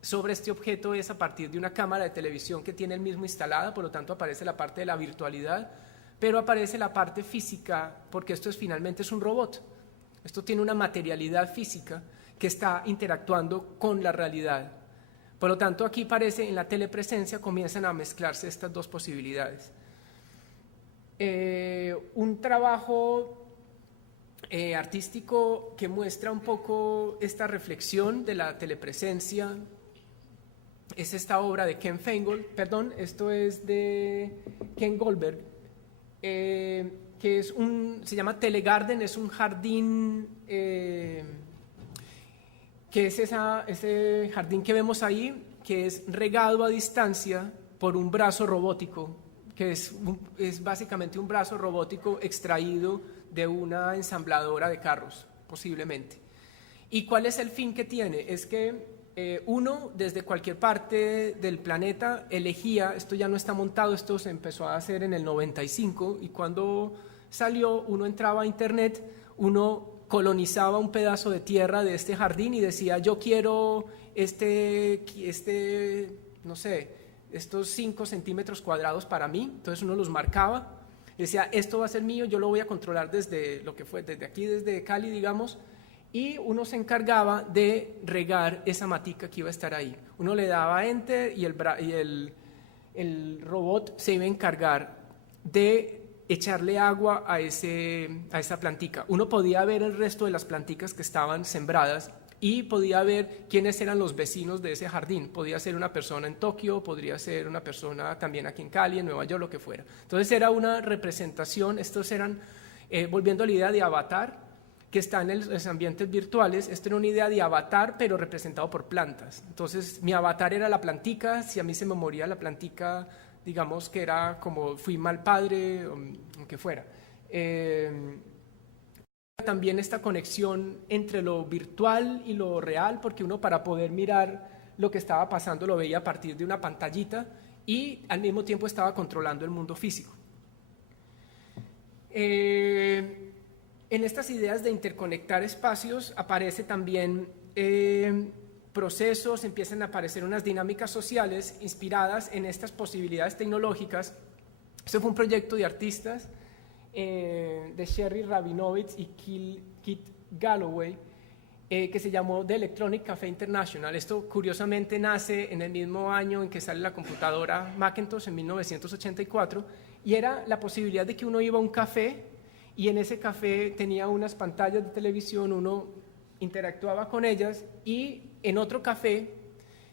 sobre este objeto es a partir de una cámara de televisión que tiene el mismo instalada, por lo tanto aparece la parte de la virtualidad, pero aparece la parte física, porque esto finalmente es un robot. Esto tiene una materialidad física que está interactuando con la realidad. Por lo tanto, aquí parece en la telepresencia comienzan a mezclarse estas dos posibilidades. Un trabajo artístico que muestra un poco esta reflexión de la telepresencia es esta obra de Ken Feingold, esto es de Ken Goldberg, que se llama Telegarden, es un jardín que es ese jardín que vemos ahí, que es regado a distancia por un brazo robótico, que es básicamente un brazo robótico extraído de una ensambladora de carros, posiblemente. ¿Y cuál es el fin que tiene? Es que uno, desde cualquier parte del planeta, elegía, esto ya no está montado, esto se empezó a hacer en el 95, y cuando salió, uno entraba a internet, uno colonizaba un pedazo de tierra de este jardín y decía, yo quiero no sé, estos 5 centímetros cuadrados para mí. Entonces uno los marcaba, decía, esto va a ser mío, yo lo voy a controlar desde lo que fue, desde aquí, desde Cali, digamos, y uno se encargaba de regar esa matica que iba a estar ahí. Uno le daba enter y el robot se iba a encargar de echarle agua a esa plantica. Uno podía ver el resto de las planticas que estaban sembradas y podía ver quiénes eran los vecinos de ese jardín. Podía ser una persona en Tokio, podría ser una persona también aquí en Cali, en Nueva York, lo que fuera. Entonces era una representación, estos eran, volviendo a la idea de avatar, que está en los ambientes virtuales, esto era una idea de avatar, pero representado por plantas. Entonces mi avatar era la plantica, si a mí se me moría la plantica, digamos que era como fui mal padre, o que fuera. También esta conexión entre lo virtual y lo real, porque uno para poder mirar lo que estaba pasando lo veía a partir de una pantallita y al mismo tiempo estaba controlando el mundo físico. En estas ideas de interconectar espacios aparece también procesos, empiezan a aparecer unas dinámicas sociales inspiradas en estas posibilidades tecnológicas. Este fue un proyecto de artistas de Sherry Rabinovitz y Kit Galloway, que se llamó The Electronic Café International. Esto curiosamente nace en el mismo año en que sale la computadora Macintosh, en 1984, y era la posibilidad de que uno iba a un café y en ese café tenía unas pantallas de televisión, uno interactuaba con ellas, y en otro café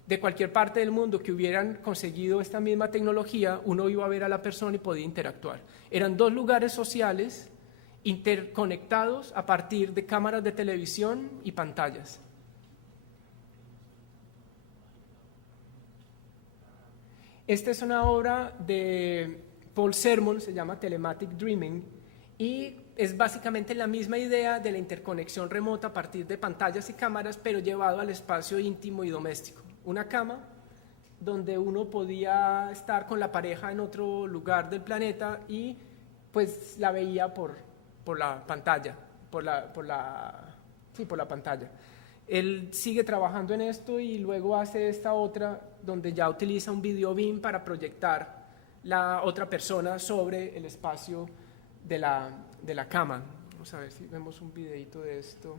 de cualquier parte del mundo que hubieran conseguido esta misma tecnología, uno iba a ver a la persona y podía interactuar. Eran dos lugares sociales interconectados a partir de cámaras de televisión y pantallas. Esta es una obra de Paul Sermon, se llama Telematic Dreaming, y es básicamente la misma idea de la interconexión remota a partir de pantallas y cámaras, pero llevado al espacio íntimo y doméstico. Una cama donde uno podía estar con la pareja en otro lugar del planeta y pues la veía por la pantalla, por la pantalla. Él sigue trabajando en esto y luego hace esta otra donde ya utiliza un video beam para proyectar la otra persona sobre el espacio de la cama. Vamos a ver si vemos un videito de esto.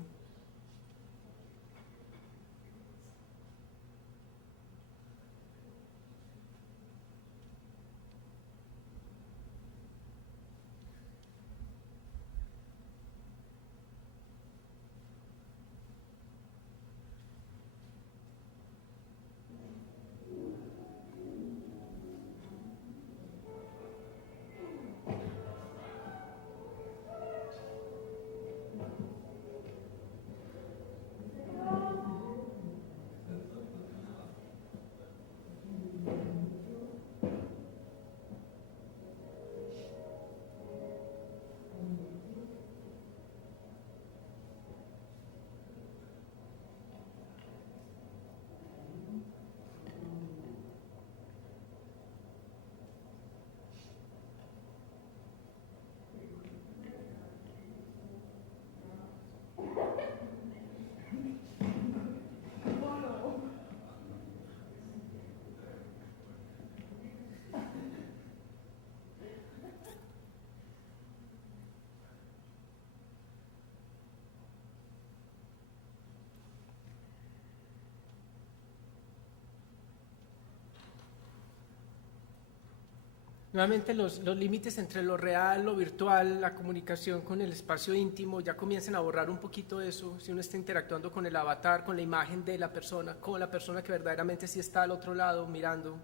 Nuevamente los límites entre lo real, lo virtual, la comunicación con el espacio íntimo ya comienzan a borrar un poquito eso, si uno está interactuando con el avatar, con la imagen de la persona, con la persona que verdaderamente sí está al otro lado mirando.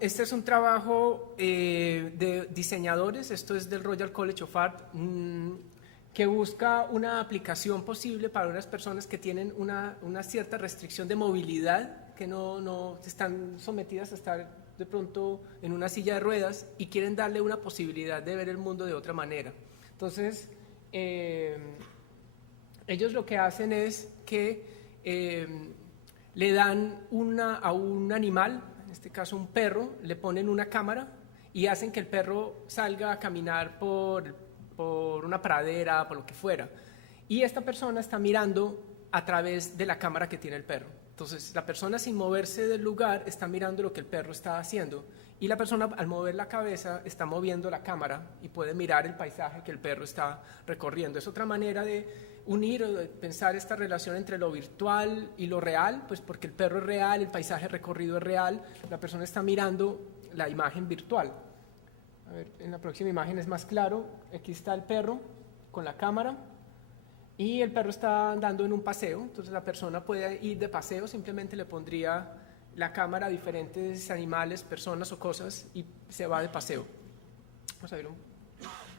Este es un trabajo de diseñadores, esto es del Royal College of Art, que busca una aplicación posible para unas personas que tienen una cierta restricción de movilidad, que no están sometidas a estar de pronto en una silla de ruedas y quieren darle una posibilidad de ver el mundo de otra manera. Entonces, ellos lo que hacen es que le dan a un animal, en este caso un perro, le ponen una cámara y hacen que el perro salga a caminar por una pradera, por lo que fuera. Y esta persona está mirando a través de la cámara que tiene el perro. Entonces, la persona sin moverse del lugar está mirando lo que el perro está haciendo y la persona al mover la cabeza está moviendo la cámara y puede mirar el paisaje que el perro está recorriendo. Es otra manera de unir o de pensar esta relación entre lo virtual y lo real, pues porque el perro es real, el paisaje recorrido es real, la persona está mirando la imagen virtual. A ver, en la próxima imagen es más claro, aquí está el perro con la cámara. Y el perro está andando en un paseo, entonces la persona puede ir de paseo, simplemente le pondría la cámara a diferentes animales, personas o cosas y se va de paseo. Vamos a ver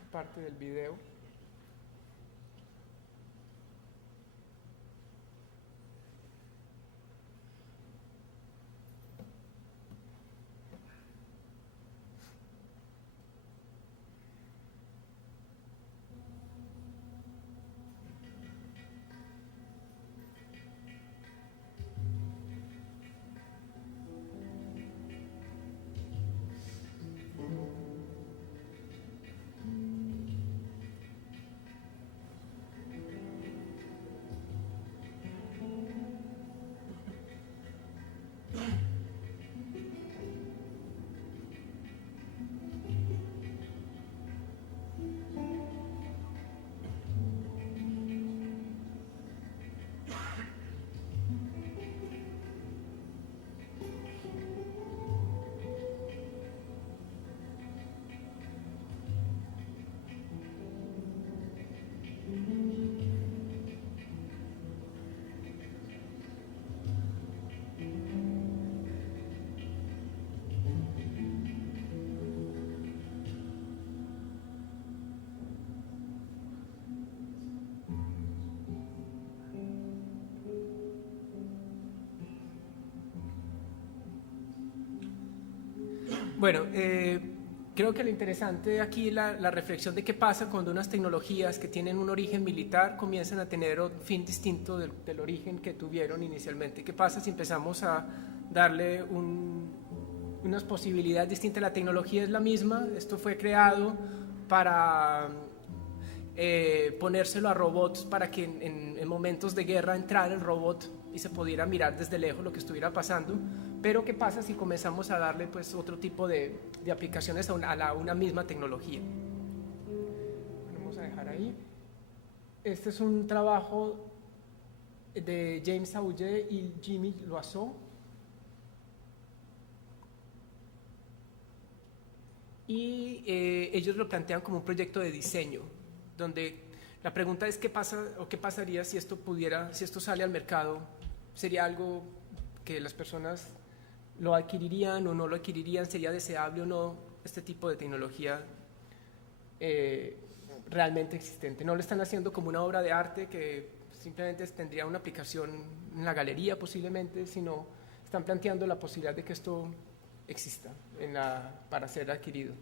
parte del video. Bueno, creo que lo interesante aquí es la reflexión de qué pasa cuando unas tecnologías que tienen un origen militar comienzan a tener un fin distinto del origen que tuvieron inicialmente. ¿Qué pasa si empezamos a darle unas posibilidades distintas? La tecnología es la misma, esto fue creado para ponérselo a robots para que en momentos de guerra entrara el robot y se pudiera mirar desde lejos lo que estuviera pasando. Pero ¿qué pasa si comenzamos a darle pues, otro tipo de aplicaciones a una misma tecnología? Bueno, vamos a dejar ahí. Este es un trabajo de James Auger y Jimmy Loiseau. Y ellos lo plantean como un proyecto de diseño, donde la pregunta es qué pasa o qué pasaría si esto sale al mercado. ¿Sería algo que las personas lo adquirirían o no lo adquirirían? ¿Sería deseable o no este tipo de tecnología realmente existente? No lo están haciendo como una obra de arte que simplemente tendría una aplicación en la galería posiblemente, sino están planteando la posibilidad de que esto exista para ser adquirido.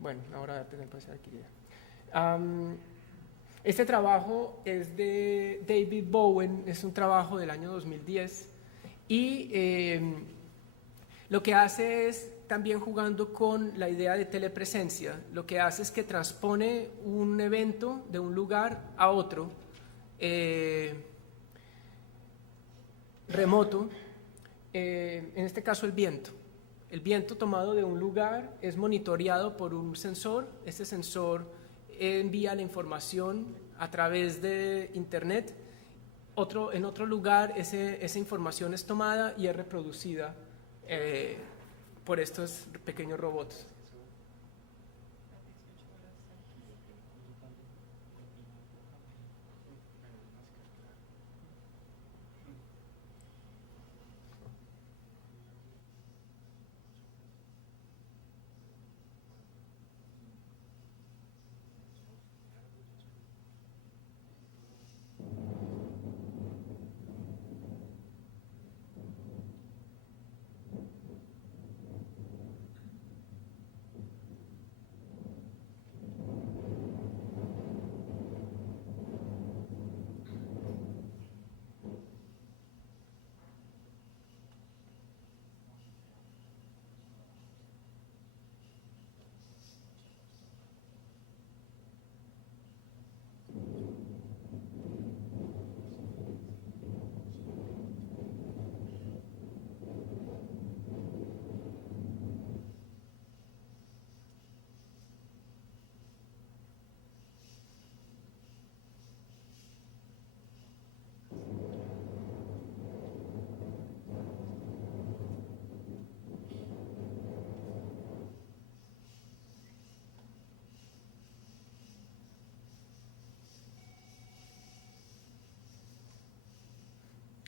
Bueno, ahora puede ser adquirida. Este trabajo es de David Bowen, es un trabajo del año 2010 y lo que hace es también jugando con la idea de telepresencia. Lo que hace es que transpone un evento de un lugar a otro remoto, en este caso el viento. El viento tomado de un lugar es monitoreado por un sensor. Este sensor envía la información a través de internet. En otro lugar esa información es tomada y es reproducida por estos pequeños robots.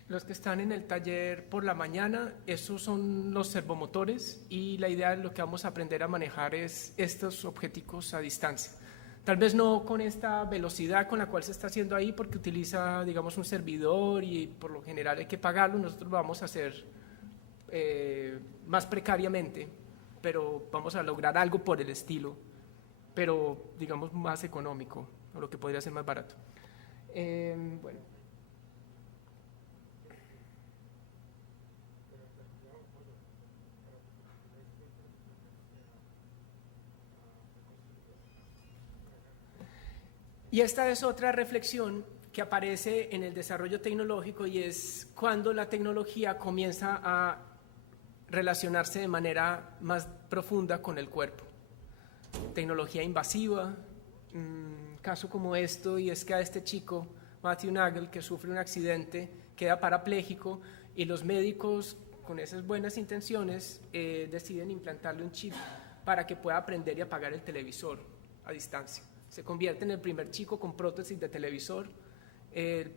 Los que están en el taller por la mañana, esos son los servomotores y la idea de lo que vamos a aprender a manejar es estos objetivos a distancia. Tal vez no con esta velocidad con la cual se está haciendo ahí porque utiliza, digamos, un servidor y por lo general hay que pagarlo, nosotros lo vamos a hacer más precariamente, pero vamos a lograr algo por el estilo, pero digamos más económico, o lo que podría ser más barato. Bueno. Y esta es otra reflexión que aparece en el desarrollo tecnológico y es cuando la tecnología comienza a relacionarse de manera más profunda con el cuerpo. Tecnología invasiva, caso como esto, y es que a este chico, Matthew Nagel, que sufre un accidente, queda parapléjico y los médicos, con esas buenas intenciones, deciden implantarle un chip para que pueda aprender y apagar el televisor a distancia. Se convierte en el primer chico con prótesis de televisor,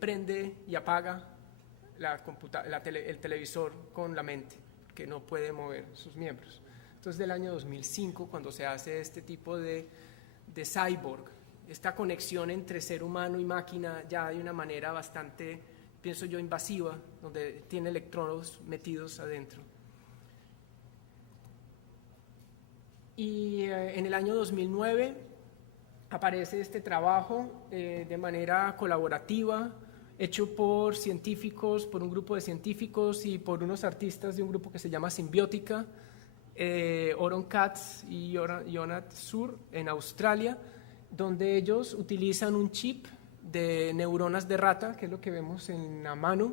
prende y apaga el televisor con la mente, que no puede mover sus miembros. Entonces, del año 2005, cuando se hace este tipo de cyborg, esta conexión entre ser humano y máquina ya de una manera bastante, pienso yo, invasiva, donde tiene electrodos metidos adentro. Y en el año 2009, aparece este trabajo de manera colaborativa, hecho por científicos, por un grupo de científicos y por unos artistas de un grupo que se llama Simbiótica, Oron Katz y Jonat Sur en Australia, donde ellos utilizan un chip de neuronas de rata, que es lo que vemos en la mano,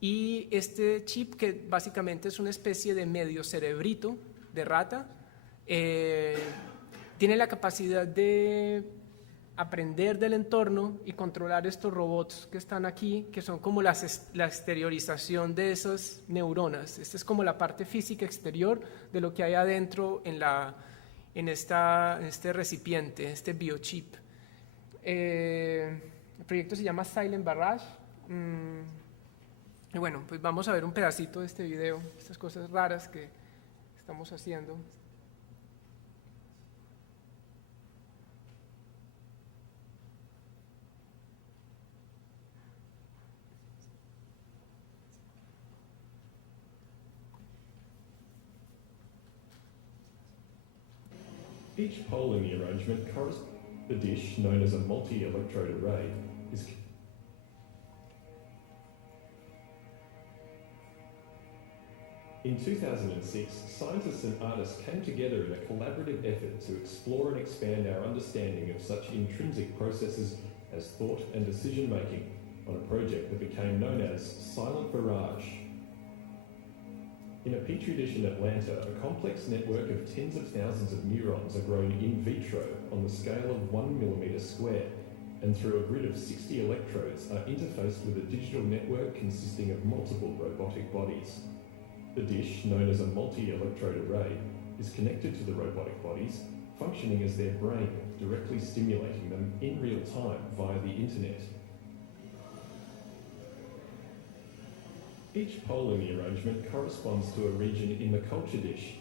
y este chip que básicamente es una especie de medio cerebrito de rata, tiene la capacidad de aprender del entorno y controlar estos robots que están aquí, que son como la exteriorización de esas neuronas. Esta es como la parte física exterior de lo que hay adentro en este recipiente, este biochip. El proyecto se llama Silent Barrage. Y bueno, pues vamos a ver un pedacito de este video, estas cosas raras que estamos haciendo. Each pole in the arrangement corresponds. The dish, known as a multi-electrode array, is in 2006, scientists and artists came together in a collaborative effort to explore and expand our understanding of such intrinsic processes as thought and decision-making on a project that became known as Silent Barrage. In a petri dish in Atlanta, a complex network of tens of thousands of neurons are grown in vitro on the scale of 1 millimetre square, and through a grid of 60 electrodes are interfaced with a digital network consisting of multiple robotic bodies. The dish, known as a multi-electrode array, is connected to the robotic bodies, functioning as their brain, directly stimulating them in real time via the internet. Each pole in the arrangement corresponds to a region in the culture dish,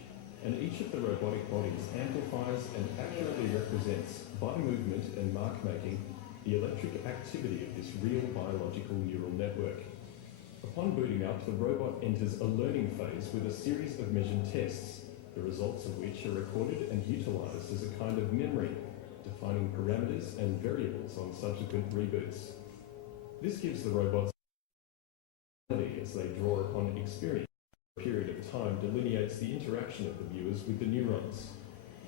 and each of the robotic bodies amplifies and accurately represents, by movement and mark making, the electric activity of this real biological neural network. Upon booting up, the robot enters a learning phase with a series of measured tests, the results of which are recorded and utilised as a kind of memory, defining parameters and variables on subsequent reboots. This gives the robots as they draw upon experience. A period of time delineates the interaction of the viewers with the neurons.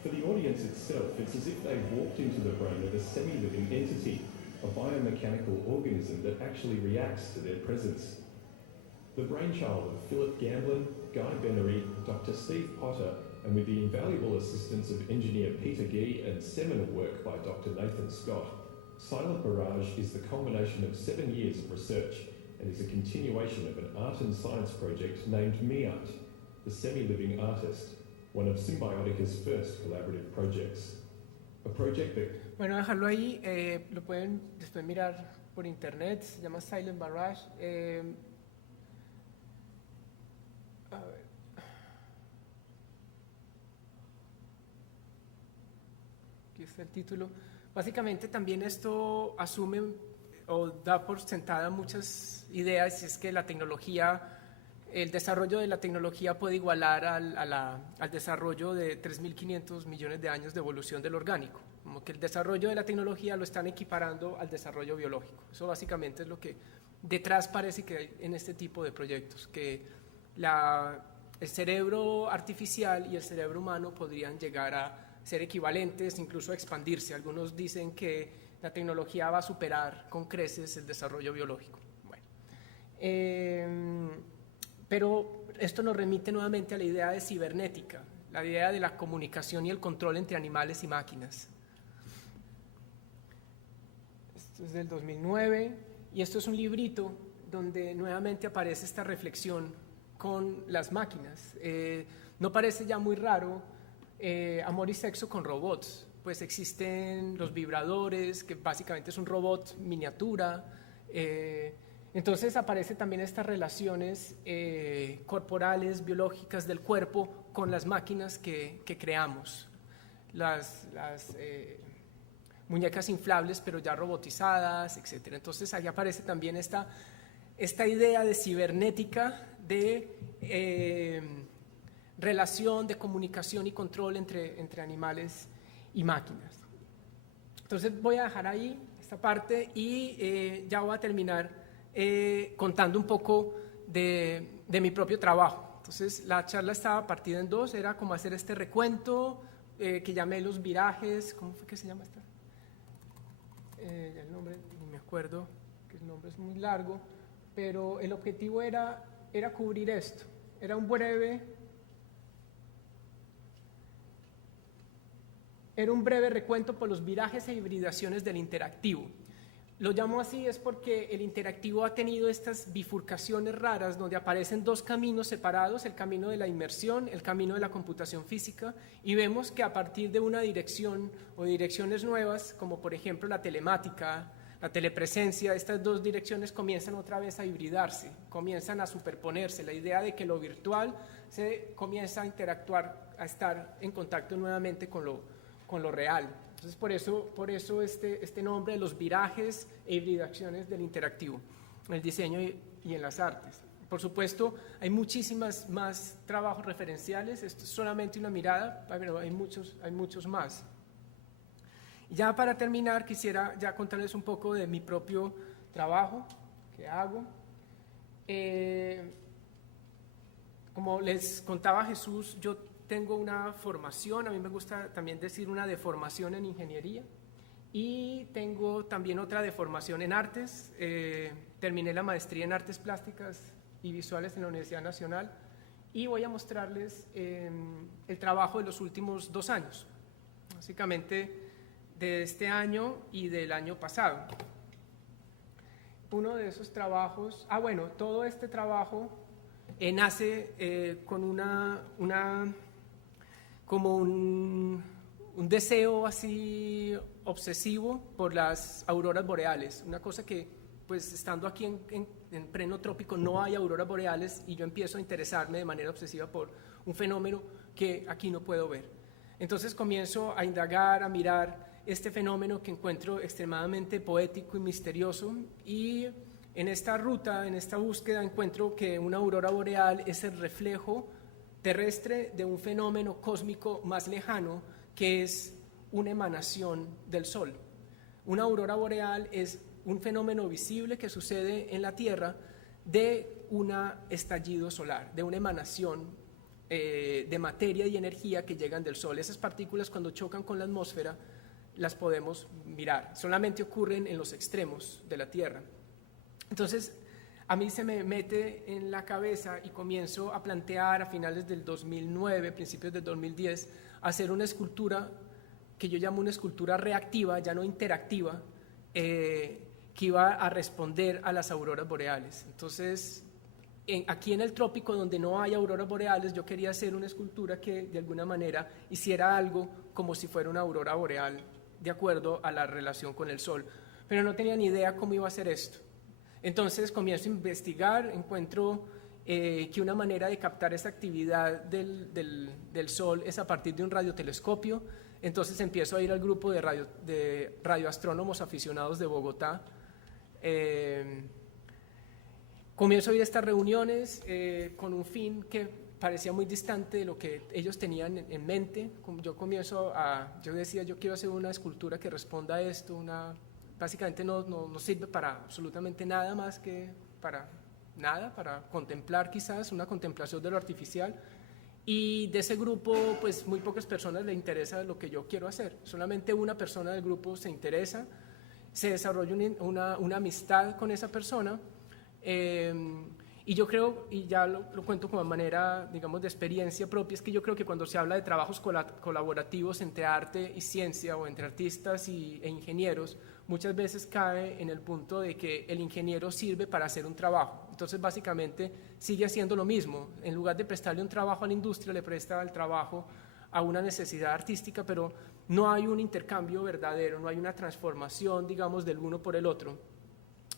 For the audience itself, it's as if they've walked into the brain of a semi-living entity, a biomechanical organism that actually reacts to their presence. The brainchild of Philip Gamblin, Guy Benary, Dr. Steve Potter, and with the invaluable assistance of engineer Peter Gee and seminal work by Dr. Nathan Scott, Silent Barrage is the culmination of 7 years of research and is a continuation of an art and science project named MeArt, the semi-living artist, one of Symbiotica's first collaborative projects. A project that... Bueno, dejarlo ahí, lo pueden después mirar por internet, se llama Silent Barrage. A ver. Aquí está el título. Básicamente también esto asume o da por sentada muchas ideas, y es que la tecnología, el desarrollo de la tecnología puede igualar al desarrollo de 3.500 millones de años de evolución del orgánico, como que el desarrollo de la tecnología lo están equiparando al desarrollo biológico. Eso básicamente es lo que detrás parece que hay en este tipo de proyectos, que el cerebro artificial y el cerebro humano podrían llegar a ser equivalentes, incluso a expandirse. Algunos dicen que la tecnología va a superar con creces el desarrollo biológico. Bueno, pero esto nos remite nuevamente a la idea de cibernética, la idea de la comunicación y el control entre animales y máquinas. Esto es del 2009 y esto es un librito donde nuevamente aparece esta reflexión con las máquinas. No parece ya muy raro amor y sexo con robots. Pues existen los vibradores, que básicamente es un robot miniatura. Entonces aparecen también estas relaciones corporales, biológicas del cuerpo con las máquinas que creamos. Las muñecas inflables, pero ya robotizadas, etc. Entonces ahí aparece también esta idea de cibernética, de relación, de comunicación y control entre animales y máquinas. Entonces voy a dejar ahí esta parte y ya voy a terminar contando un poco de mi propio trabajo. Entonces la charla estaba partida en dos, era como hacer este recuento que llamé los virajes. ¿Cómo fue que se llama esta? Ya el nombre, ni me acuerdo, que el nombre es muy largo, pero el objetivo era cubrir esto. Era un breve recuento por los virajes e hibridaciones del interactivo. Lo llamo así es porque el interactivo ha tenido estas bifurcaciones raras donde aparecen dos caminos separados, el camino de la inmersión, el camino de la computación física, y vemos que a partir de una dirección o direcciones nuevas, como por ejemplo la telemática, la telepresencia, estas dos direcciones comienzan otra vez a hibridarse, comienzan a superponerse. La idea de que lo virtual se comienza a interactuar, a estar en contacto nuevamente con lo real. Entonces por eso este nombre de los virajes e hibridaciones del interactivo, en el diseño y en las artes. Por supuesto, hay muchísimas más trabajos referenciales, esto es solamente una mirada, pero hay muchos más. Y ya para terminar, quisiera ya contarles un poco de mi propio trabajo que hago. Como les contaba Jesús, yo tengo una formación, a mí me gusta también decir una deformación en ingeniería, y tengo también otra deformación en artes. Terminé la maestría en artes plásticas y visuales en la Universidad Nacional, y voy a mostrarles el trabajo de los últimos 2 años, básicamente de este año y del año pasado. Uno de esos trabajos, todo este trabajo nace con como un deseo así obsesivo por las auroras boreales, una cosa que pues estando aquí en pleno trópico no hay auroras boreales y yo empiezo a interesarme de manera obsesiva por un fenómeno que aquí no puedo ver. Entonces comienzo a indagar, a mirar este fenómeno que encuentro extremadamente poético y misterioso, y en esta ruta, en esta búsqueda, encuentro que una aurora boreal es el reflejo terrestre de un fenómeno cósmico más lejano, que es una emanación del Sol. Una aurora boreal es un fenómeno visible que sucede en la Tierra de un estallido solar, de una emanación de materia y energía que llegan del Sol. Esas partículas, cuando chocan con la atmósfera, las podemos mirar. Solamente ocurren en los extremos de la Tierra. Entonces, a mí se me mete en la cabeza y comienzo a plantear a finales del 2009, principios del 2010, hacer una escultura que yo llamo una escultura reactiva, ya no interactiva, que iba a responder a las auroras boreales. Entonces, aquí en el trópico, donde no hay auroras boreales, yo quería hacer una escultura que de alguna manera hiciera algo como si fuera una aurora boreal, de acuerdo a la relación con el Sol. Pero no tenía ni idea cómo iba a hacer esto. Entonces comienzo a investigar, encuentro que una manera de captar esta actividad del Sol es a partir de un radiotelescopio. Entonces empiezo a ir al grupo de radioastrónomos aficionados de Bogotá. Comienzo a ir a estas reuniones con un fin que parecía muy distante de lo que ellos tenían en mente. Yo decía, yo quiero hacer una escultura que responda a esto, básicamente no sirve para absolutamente nada más que para contemplar, quizás una contemplación de lo artificial. Y de ese grupo, pues muy pocas personas le interesa lo que yo quiero hacer. Solamente una persona del grupo se interesa, se desarrolla una amistad con esa persona. Y yo creo, y ya lo cuento como manera, digamos, de experiencia propia, es que yo creo que cuando se habla de trabajos colaborativos entre arte y ciencia, o entre artistas e ingenieros, muchas veces cae en el punto de que el ingeniero sirve para hacer un trabajo. Entonces, básicamente, sigue haciendo lo mismo. En lugar de prestarle un trabajo a la industria, le presta el trabajo a una necesidad artística, pero no hay un intercambio verdadero, no hay una transformación, digamos, del uno por el otro.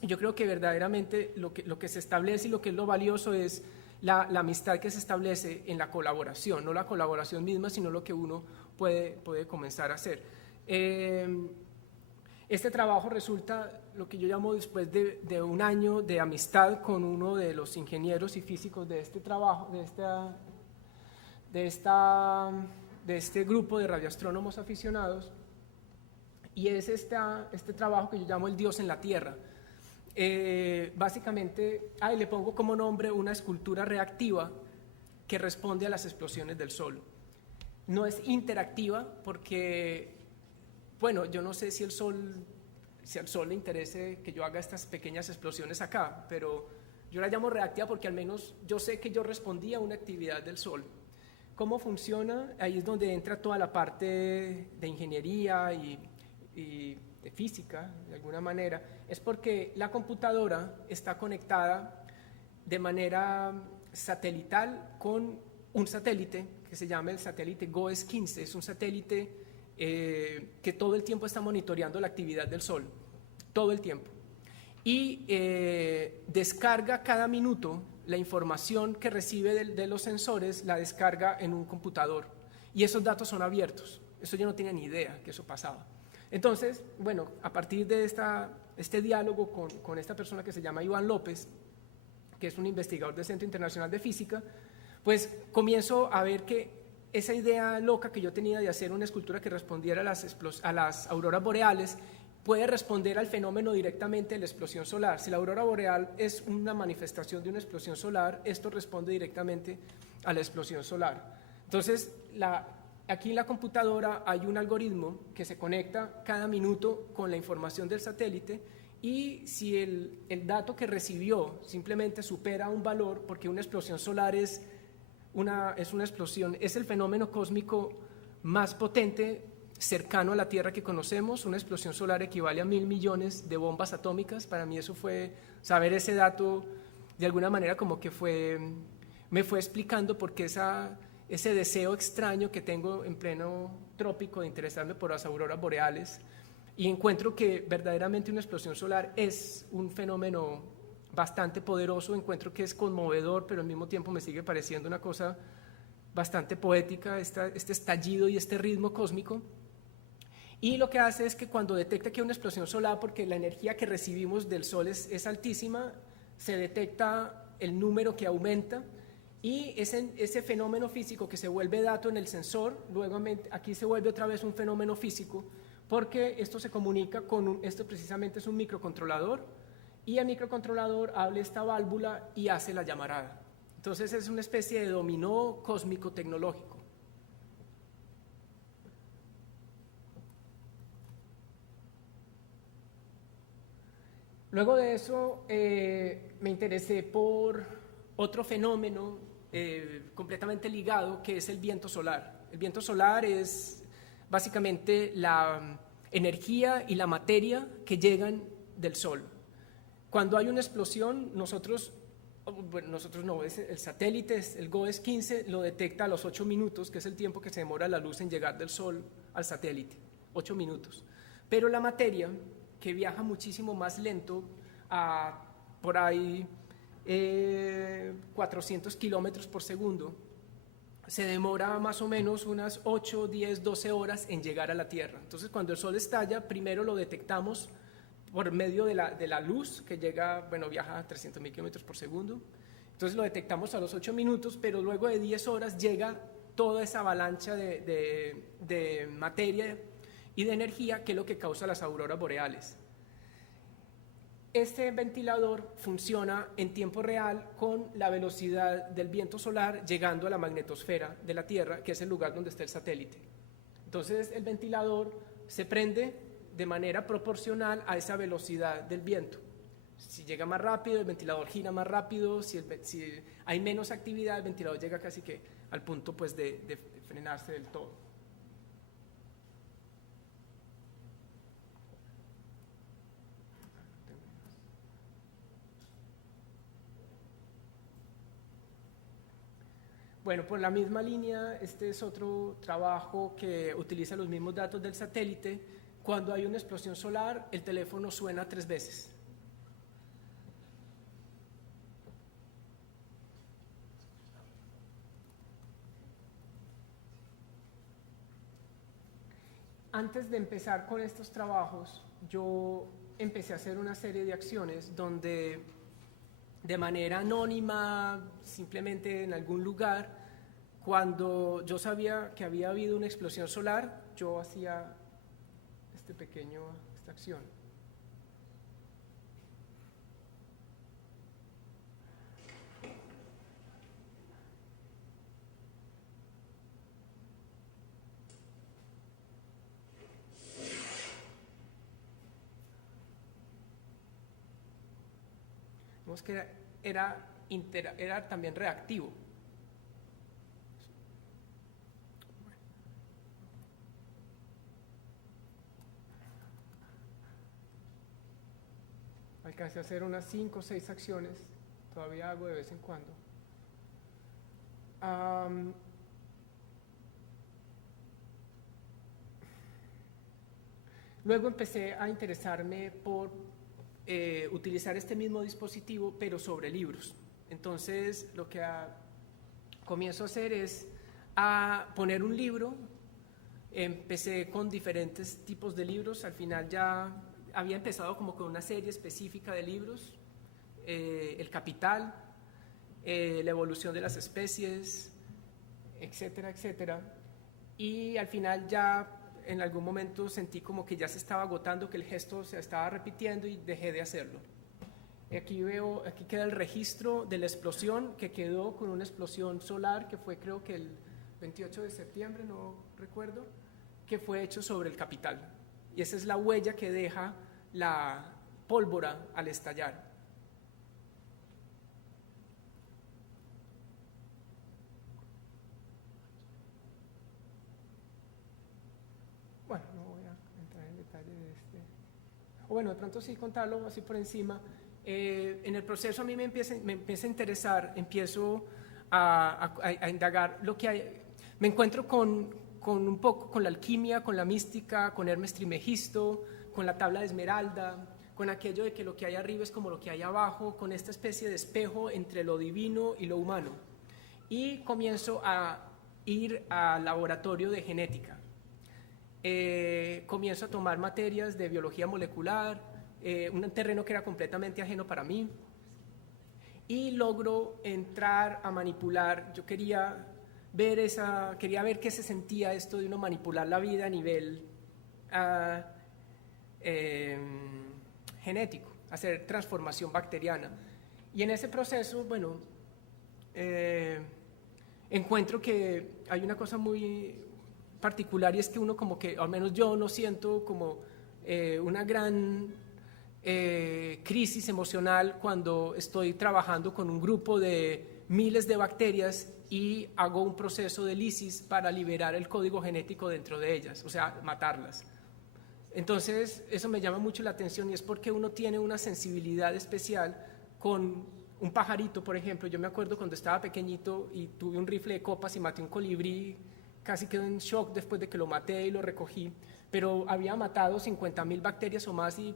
Yo creo que verdaderamente lo que se establece y lo que es lo valioso es la amistad que se establece en la colaboración, no la colaboración misma, sino lo que uno puede comenzar a hacer. Este trabajo resulta lo que yo llamo, después de un año de amistad con uno de los ingenieros y físicos de este trabajo, de este grupo de radioastrónomos aficionados, y es este trabajo que yo llamo el Dios en la Tierra. Básicamente, le pongo como nombre una escultura reactiva que responde a las explosiones del Sol. No es interactiva porque, bueno, yo no sé si al Sol le interese que yo haga estas pequeñas explosiones acá, pero yo la llamo reactiva porque al menos yo sé que yo respondí a una actividad del Sol. ¿Cómo funciona? Ahí es donde entra toda la parte de ingeniería y de física, de alguna manera. Es porque la computadora está conectada de manera satelital con un satélite que se llama el satélite GOES-15. Es un satélite que todo el tiempo está monitoreando la actividad del Sol, todo el tiempo. Y descarga cada minuto la información que recibe de los sensores, la descarga en un computador. Y esos datos son abiertos. Eso yo no tenía ni idea que eso pasaba. Entonces, bueno, a partir de este diálogo con esta persona que se llama Iván López, que es un investigador del Centro Internacional de Física, pues comienzo a ver que esa idea loca que yo tenía de hacer una escultura que respondiera a las auroras boreales puede responder al fenómeno directamente de la explosión solar. Si la aurora boreal es una manifestación de una explosión solar, esto responde directamente a la explosión solar. Entonces, aquí en la computadora hay un algoritmo que se conecta cada minuto con la información del satélite, y si el dato que recibió simplemente supera un valor, porque una explosión solar es una explosión, es el fenómeno cósmico más potente cercano a la Tierra que conocemos. Una explosión solar equivale a 1.000 millones de bombas atómicas. Para mí eso fue, saber ese dato de alguna manera como que fue me fue explicando por qué ese deseo extraño que tengo en pleno trópico de interesarme por las auroras boreales, y encuentro que verdaderamente una explosión solar es un fenómeno bastante poderoso, encuentro que es conmovedor, pero al mismo tiempo me sigue pareciendo una cosa bastante poética, este estallido y este ritmo cósmico. Y lo que hace es que cuando detecta que hay una explosión solar, porque la energía que recibimos del Sol es altísima, se detecta el número que aumenta, y ese fenómeno físico que se vuelve dato en el sensor, luego aquí se vuelve otra vez un fenómeno físico, porque esto se comunica con esto precisamente es un microcontrolador, y el microcontrolador abre esta válvula y hace la llamarada. Entonces es una especie de dominó cósmico tecnológico. Luego de eso me interesé por otro fenómeno completamente ligado, que es el viento solar. El viento solar es básicamente la energía y la materia que llegan del Sol. Cuando hay una explosión, nosotros no, es el satélite, el GOES 15, lo detecta a los 8 minutos, que es el tiempo que se demora la luz en llegar del Sol al satélite, 8 minutos. Pero la materia, que viaja muchísimo más lento, a por ahí 400 kilómetros por segundo, se demora más o menos unas 8, 10, 12 horas en llegar a la Tierra. Entonces, cuando el Sol estalla, primero lo detectamos por medio de la luz, que viaja a 300.000 kilómetros por segundo. Entonces lo detectamos a los 8 minutos, pero luego de 10 horas llega toda esa avalancha de materia y de energía, que es lo que causa las auroras boreales. Este ventilador funciona en tiempo real con la velocidad del viento solar llegando a la magnetosfera de la Tierra, que es el lugar donde está el satélite. Entonces el ventilador se prende de manera proporcional a esa velocidad del viento. Si llega más rápido, el ventilador gira más rápido. Si hay menos actividad, el ventilador llega casi que al punto pues, de frenarse del todo. Bueno, por la misma línea, este es otro trabajo que utiliza los mismos datos del satélite. Cuando hay una explosión solar, el teléfono suena 3 veces. Antes de empezar con estos trabajos, yo empecé a hacer una serie de acciones donde, de manera anónima, simplemente en algún lugar, cuando yo sabía que había habido una explosión solar, yo hacía esta acción. Vemos que era también reactivo. Alcancé a hacer unas 5 o 6 acciones, todavía hago de vez en cuando. Luego empecé a interesarme por utilizar este mismo dispositivo, pero sobre libros. Entonces, lo que comienzo a hacer es a poner un libro. Empecé con diferentes tipos de libros, al final ya había empezado como con una serie específica de libros, El Capital, La evolución de las especies, etcétera, etcétera. Y al final ya en algún momento sentí como que ya se estaba agotando, que el gesto se estaba repitiendo, y dejé de hacerlo. Aquí queda el registro de la explosión, que quedó con una explosión solar que fue, creo que el 28 de septiembre, no recuerdo, que fue hecho sobre el Capital. Y esa es la huella que deja la pólvora al estallar. Bueno, no voy a entrar en detalle de este. O bueno, de pronto sí contarlo así por encima. En el proceso a mí me empieza a interesar, empiezo a indagar lo que hay. Me encuentro con un poco con la alquimia, con la mística, con Hermes Trismegisto, con la tabla de Esmeralda, con aquello de que lo que hay arriba es como lo que hay abajo, con esta especie de espejo entre lo divino y lo humano. Y comienzo a ir al laboratorio de genética. Comienzo a tomar materias de biología molecular, un terreno que era completamente ajeno para mí, y logro entrar a manipular. Yo quería ver qué se sentía esto de uno manipular la vida a nivel genético, hacer transformación bacteriana. Y en ese proceso, bueno, encuentro que hay una cosa muy particular, y es que uno como que, al menos yo no siento como una gran crisis emocional cuando estoy trabajando con un grupo de miles de bacterias y hago un proceso de lisis para liberar el código genético dentro de ellas, o sea, matarlas. Entonces, eso me llama mucho la atención, y es porque uno tiene una sensibilidad especial con un pajarito, por ejemplo. Yo me acuerdo cuando estaba pequeñito y tuve un rifle de copas y maté un colibrí, casi quedé en shock después de que lo maté y lo recogí, pero había matado 50.000 bacterias o más y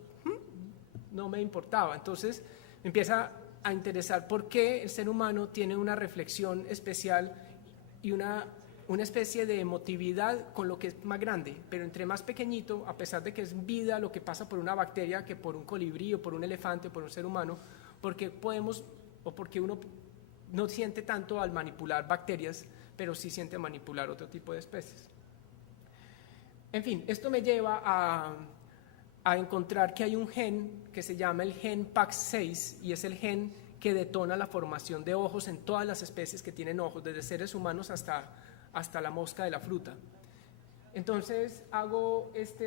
no me importaba. Entonces me empieza a interesar por qué el ser humano tiene una reflexión especial y una especie de emotividad con lo que es más grande, pero entre más pequeñito, a pesar de que es vida lo que pasa por una bacteria que por un colibrí o por un elefante o por un ser humano, porque uno no siente tanto al manipular bacterias, pero sí siente manipular otro tipo de especies. En fin, esto me lleva a encontrar que hay un gen que se llama el gen PAX6, y es el gen que detona la formación de ojos en todas las especies que tienen ojos, desde seres humanos hasta la mosca de la fruta. Entonces hago esta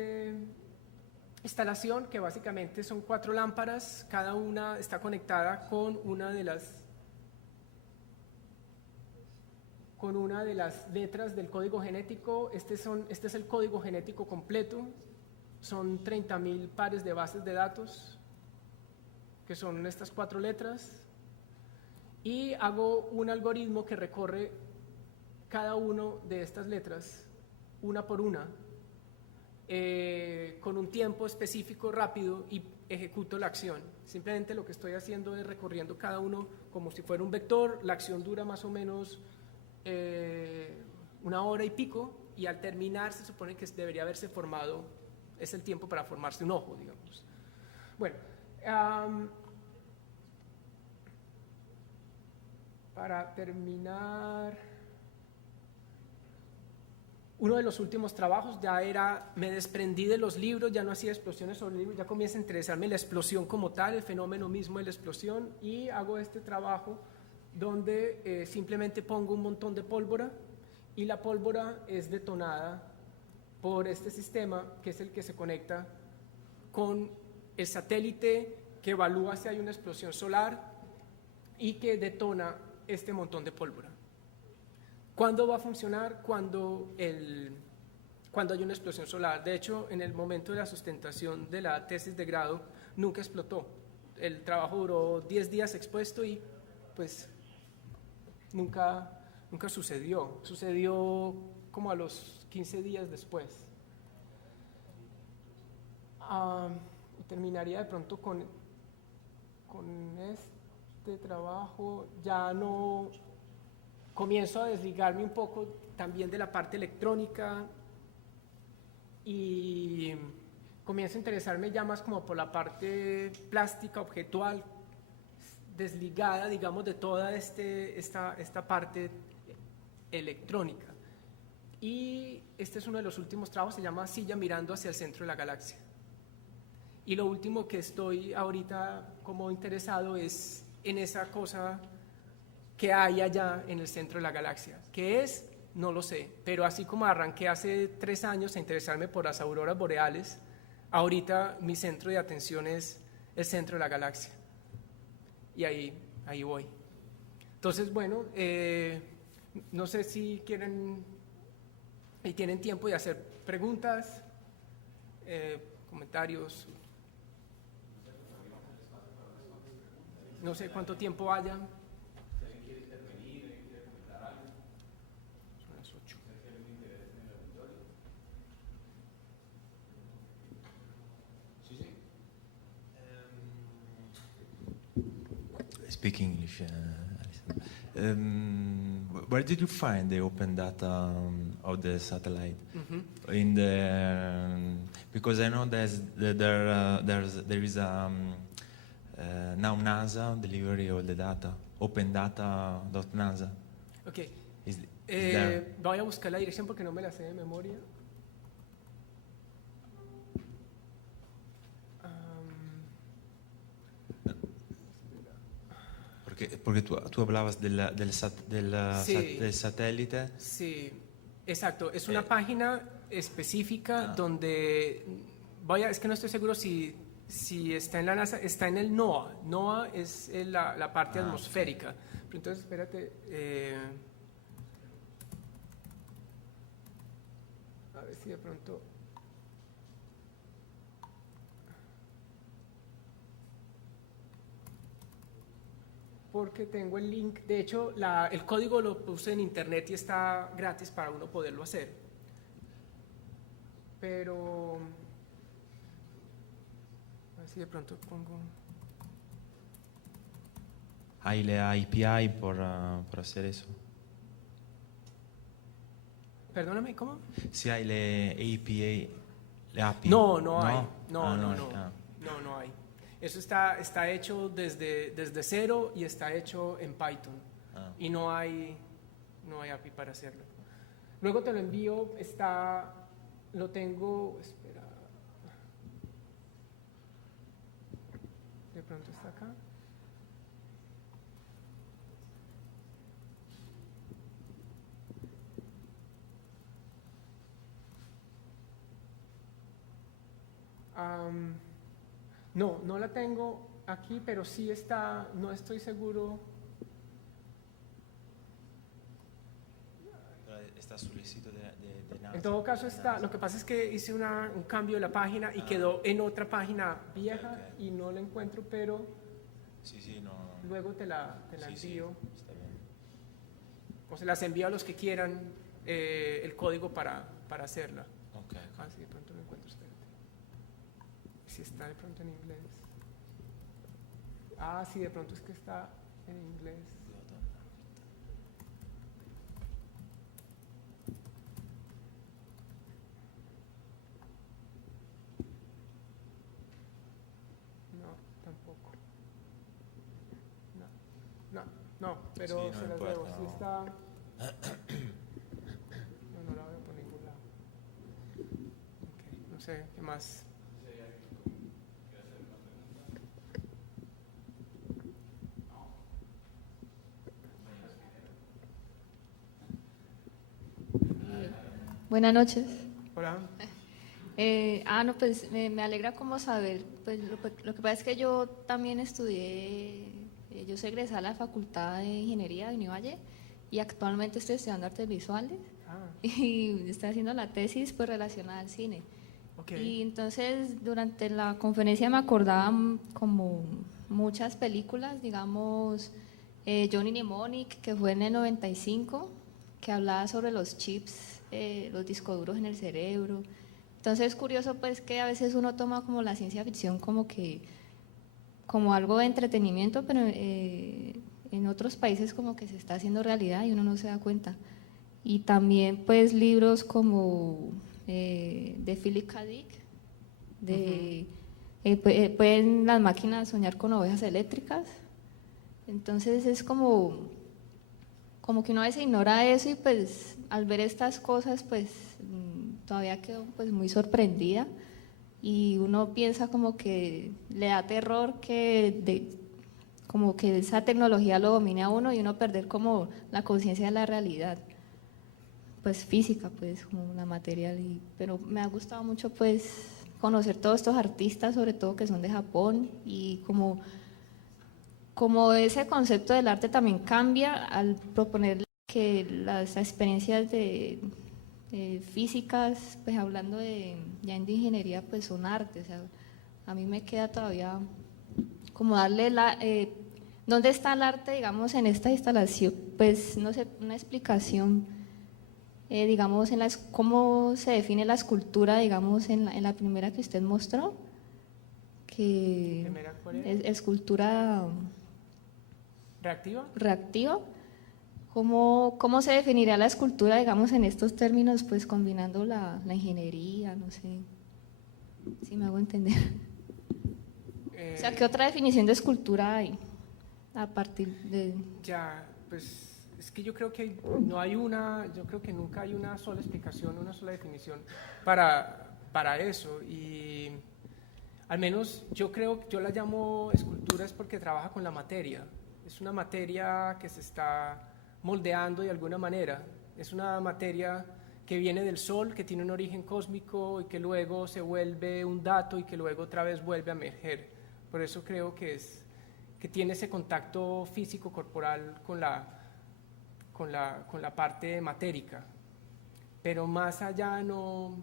instalación que básicamente son 4 lámparas, cada una está conectada con una de las letras del código genético. Este es el código genético completo. Son 30.000 pares de bases de datos, que son estas 4 letras, y hago un algoritmo que recorre cada una de estas letras, una por una, con un tiempo específico rápido, y ejecuto la acción. Simplemente lo que estoy haciendo es recorriendo cada uno como si fuera un vector. La acción dura más o menos 1 hora y pico, y al terminar se supone que debería haberse formado, es el tiempo para formarse un ojo, digamos. Bueno, para terminar, uno de los últimos trabajos me desprendí de los libros, ya no hacía explosiones sobre libros, ya comienza a interesarme la explosión como tal, el fenómeno mismo de la explosión, y hago este trabajo donde simplemente pongo un montón de pólvora, y la pólvora es detonada por este sistema, que es el que se conecta con el satélite que evalúa si hay una explosión solar y que detona este montón de pólvora. ¿Cuándo va a funcionar? Cuando hay una explosión solar. De hecho, en el momento de la sustentación de la tesis de grado, nunca explotó. El trabajo duró 10 días expuesto y pues nunca sucedió. Sucedió como a los 15 días después. Terminaría de pronto con este trabajo. Ya no comienzo a desligarme un poco también de la parte electrónica y comienzo a interesarme ya más como por la parte plástica, objetual, desligada, digamos, de toda esta parte electrónica. Y este es uno de los últimos trabajos, se llama Silla mirando hacia el centro de la galaxia. Y lo último que estoy ahorita como interesado es en esa cosa que hay allá en el centro de la galaxia. ¿Qué es? No lo sé, pero así como arranqué hace 3 años a interesarme por las auroras boreales, ahorita mi centro de atención es el centro de la galaxia. Y ahí voy. Entonces, bueno, no sé si quieren y tienen tiempo de hacer preguntas, comentarios. No sé cuánto tiempo haya. speak English. Where did you find the open data of the satellite? In the because I know there is now NASA delivery of the data, opendata.nasa. Ok. Is there? Voy a buscar la dirección porque no me la sé de memoria. Porque tú hablabas del Sí. del satélite. Sí, exacto. Es una página específica donde, es que no estoy seguro si está en la NASA, está en el NOAA. NOAA es la parte atmosférica. Pero entonces, espérate. A ver si de pronto. Porque tengo el link. De hecho, el código lo puse en internet y está gratis para uno poderlo hacer. Pero a ver si de pronto pongo. Hay la API por hacer eso. Perdóname, ¿cómo? Si hay la API. No hay. No hay. Eso está hecho desde cero y está hecho en Python. Y no hay API para hacerlo. Luego te lo envío, lo tengo, espera. De pronto está acá. No la tengo aquí, pero sí está, no estoy seguro. Está sul sitio de NASA. En todo caso está, lo que pasa es que hice un cambio de la página y quedó en otra página vieja y no la encuentro, pero Sí, no. luego te la envío. Está bien. O se las envío a los que quieran el código para hacerla. Okay. Sí, de pronto lo encuentro, espérate. Si está de pronto en inglés. Sí, de pronto es que está en inglés. No, tampoco. No, pero Sí, no se las importa, debo. Sí no. está. No la veo por ningún lado. Ok, no sé, ¿qué más? Buenas noches. Hola. No, pues me alegra como saber, pues lo que pasa es que yo también estudié, yo soy egresada a la Facultad de Ingeniería de Univalle y actualmente estoy estudiando artes visuales y estoy haciendo la tesis pues relacionada al cine. Okay. Y entonces durante la conferencia me acordaban como muchas películas, digamos Johnny Mnemonic, que fue en el 95, que hablaba sobre los chips, los discos duros en el cerebro. Entonces es curioso pues que a veces uno toma como la ciencia ficción como algo de entretenimiento, pero en otros países como que se está haciendo realidad y uno no se da cuenta. Y también pues libros como de Philip K. Dick, pueden las máquinas soñar con ovejas eléctricas. Entonces es como que uno a veces ignora eso y pues al ver estas cosas pues todavía quedo pues muy sorprendida y uno piensa como que le da terror como que esa tecnología lo domine a uno y uno perder como la conciencia de la realidad pues física, pues como la material. Pero me ha gustado mucho pues conocer todos estos artistas, sobre todo que son de Japón, y como ese concepto del arte también cambia al proponer que las experiencias físicas, pues hablando ya de ingeniería, pues son arte. O sea, a mí me queda todavía como darle ¿dónde está el arte, digamos, en esta instalación? Pues no sé, una explicación, digamos, cómo se define la escultura, digamos, en la primera que usted mostró, que ¿Primera cuál es? escultura ¿Reactiva? ¿Cómo se definiría la escultura, digamos, en estos términos, pues combinando la ingeniería, no sé, si me hago entender? O sea, ¿qué otra definición de escultura hay a partir de...? Ya, pues es que yo creo que yo creo que nunca hay una sola explicación, una sola definición para eso, y al menos yo la llamo escultura es porque trabaja con la materia, es una materia que se está moldeando de alguna manera, es una materia que viene del Sol, que tiene un origen cósmico y que luego se vuelve un dato y que luego otra vez vuelve a emerger. Por eso creo que tiene ese contacto físico corporal con la parte matérica, pero más allá no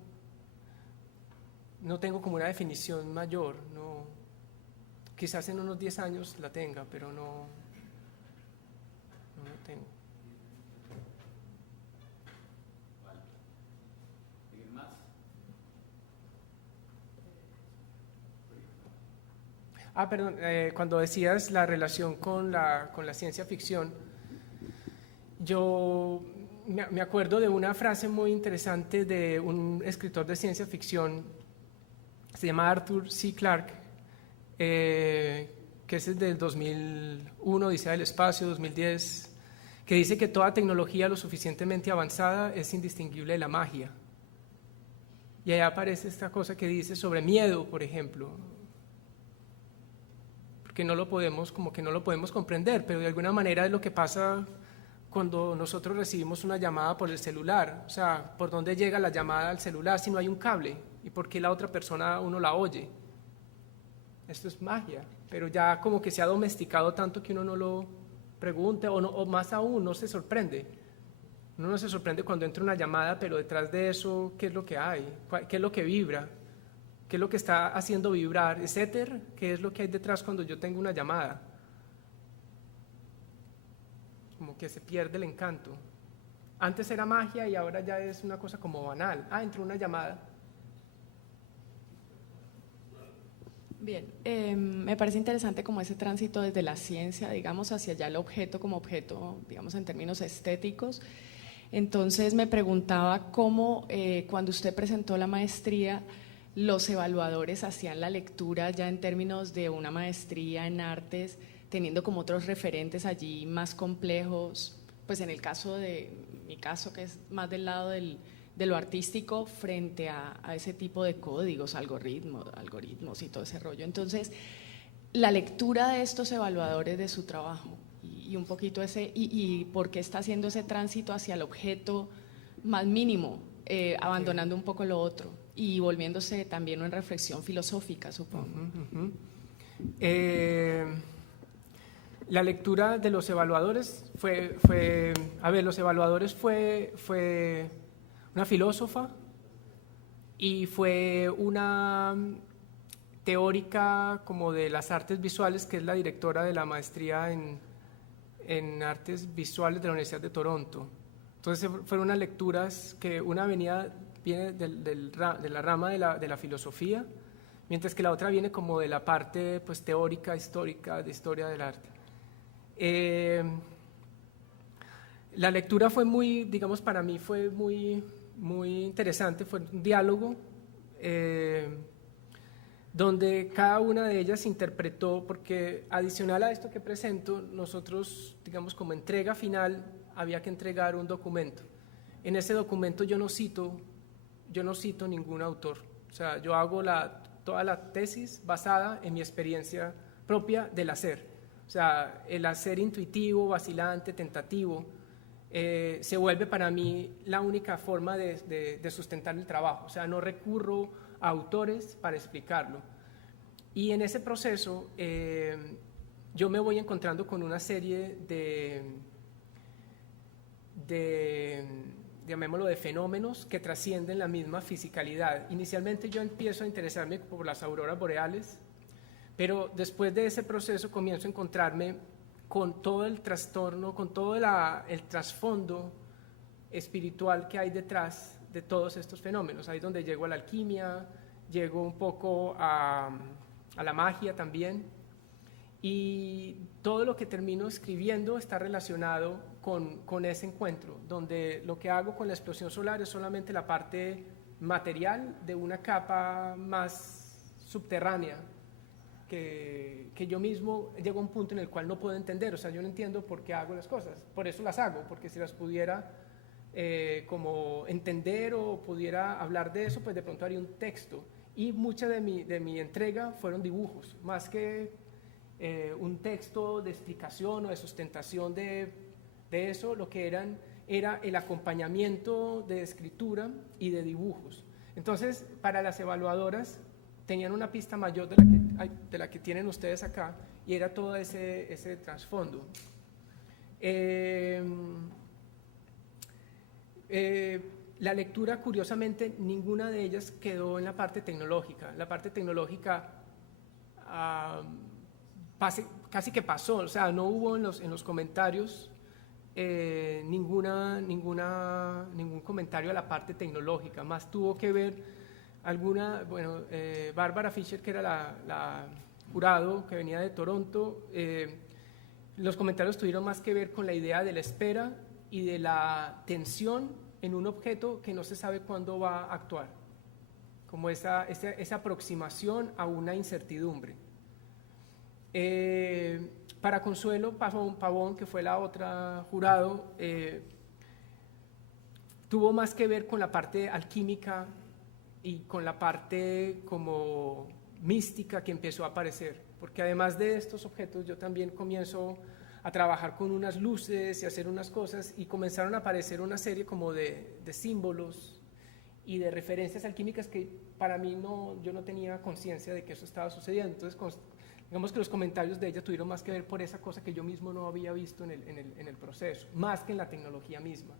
tengo como una definición mayor, no, quizás en unos 10 años la tenga, pero no la tengo. Perdón, cuando decías la relación con la ciencia ficción, yo me acuerdo de una frase muy interesante de un escritor de ciencia ficción, se llama Arthur C. Clarke, que es del 2001, Odisea del Espacio, 2010, que dice que toda tecnología lo suficientemente avanzada es indistinguible de la magia. Y allá aparece esta cosa que dice sobre miedo, por ejemplo, que no lo podemos comprender, pero de alguna manera es lo que pasa cuando nosotros recibimos una llamada por el celular. O sea, ¿por dónde llega la llamada al celular si no hay un cable? ¿Y por qué la otra persona uno la oye? Esto es magia, pero ya como que se ha domesticado tanto que uno no lo pregunta, o más aún, no se sorprende. Uno no se sorprende cuando entra una llamada, pero detrás de eso, ¿qué es lo que hay? ¿Qué es lo que vibra? ¿Qué es lo que está haciendo vibrar? ¿Es éter? ¿Qué es lo que hay detrás cuando yo tengo una llamada? Como que se pierde el encanto. Antes era magia y ahora ya es una cosa como banal. Entró una llamada. Bien, me parece interesante como ese tránsito desde la ciencia, digamos, hacia allá el objeto como objeto, digamos, en términos estéticos. Entonces me preguntaba cómo, cuando usted presentó la maestría, los evaluadores hacían la lectura ya en términos de una maestría en artes, teniendo como otros referentes allí más complejos, pues en el caso de mi caso, que es más del lado de lo artístico, frente a ese tipo de códigos, algoritmos y todo ese rollo. Entonces, la lectura de estos evaluadores de su trabajo y un poquito y por qué está haciendo ese tránsito hacia el objeto más mínimo, abandonando un poco lo otro y volviéndose también una reflexión filosófica, supongo. La lectura de los evaluadores los evaluadores fue una filósofa y fue una teórica como de las artes visuales, que es la directora de la maestría en artes visuales de la Universidad de Toronto. Entonces fueron unas lecturas que una viene de la rama de la filosofía, mientras que la otra viene como de la parte pues, teórica, histórica, de historia del arte. La lectura fue muy, digamos, para mí fue muy interesante, fue un diálogo donde cada una de ellas interpretó, porque adicional a esto que presento, nosotros, digamos, como entrega final, había que entregar un documento. En ese documento yo no cito ningún autor, o sea, yo hago toda la tesis basada en mi experiencia propia del hacer, o sea, el hacer intuitivo, vacilante, tentativo, se vuelve para mí la única forma de sustentar el trabajo, o sea, no recurro a autores para explicarlo. Y en ese proceso yo me voy encontrando con una serie llamémoslo, de fenómenos que trascienden la misma fisicalidad. Inicialmente yo empiezo a interesarme por las auroras boreales, pero después de ese proceso comienzo a encontrarme con todo el trastorno, con todo el trasfondo espiritual que hay detrás de todos estos fenómenos. Ahí es donde llego a la alquimia, llego un poco a la magia también, y todo lo que termino escribiendo está relacionado con ese encuentro, donde lo que hago con la explosión solar es solamente la parte material de una capa más subterránea, que yo mismo llego a un punto en el cual no puedo entender. O sea, yo no entiendo por qué hago las cosas, por eso las hago, porque si las pudiera como entender o pudiera hablar de eso, pues de pronto haría un texto. Y mucha de mi entrega fueron dibujos, más que un texto de explicación o de sustentación de eso, lo que era el acompañamiento de escritura y de dibujos. Entonces, para las evaluadoras, tenían una pista mayor de la que tienen ustedes acá, y era todo ese trasfondo. La lectura, curiosamente, ninguna de ellas quedó en la parte tecnológica. La parte tecnológica casi que pasó, o sea, no hubo en los comentarios ningún comentario a la parte tecnológica, más tuvo que ver Bárbara Fischer, que era la jurado que venía de Toronto, los comentarios tuvieron más que ver con la idea de la espera y de la tensión en un objeto que no se sabe cuándo va a actuar, como esa aproximación a una incertidumbre. Para Consuelo Pavón, que fue la otra jurado, tuvo más que ver con la parte alquímica y con la parte como mística que empezó a aparecer, porque además de estos objetos yo también comienzo a trabajar con unas luces y hacer unas cosas, y comenzaron a aparecer una serie como de símbolos y de referencias alquímicas que para mí yo no tenía conciencia de que eso estaba sucediendo. Entonces, digamos que los comentarios de ella tuvieron más que ver por esa cosa que yo mismo no había visto en el proceso, más que en la tecnología misma.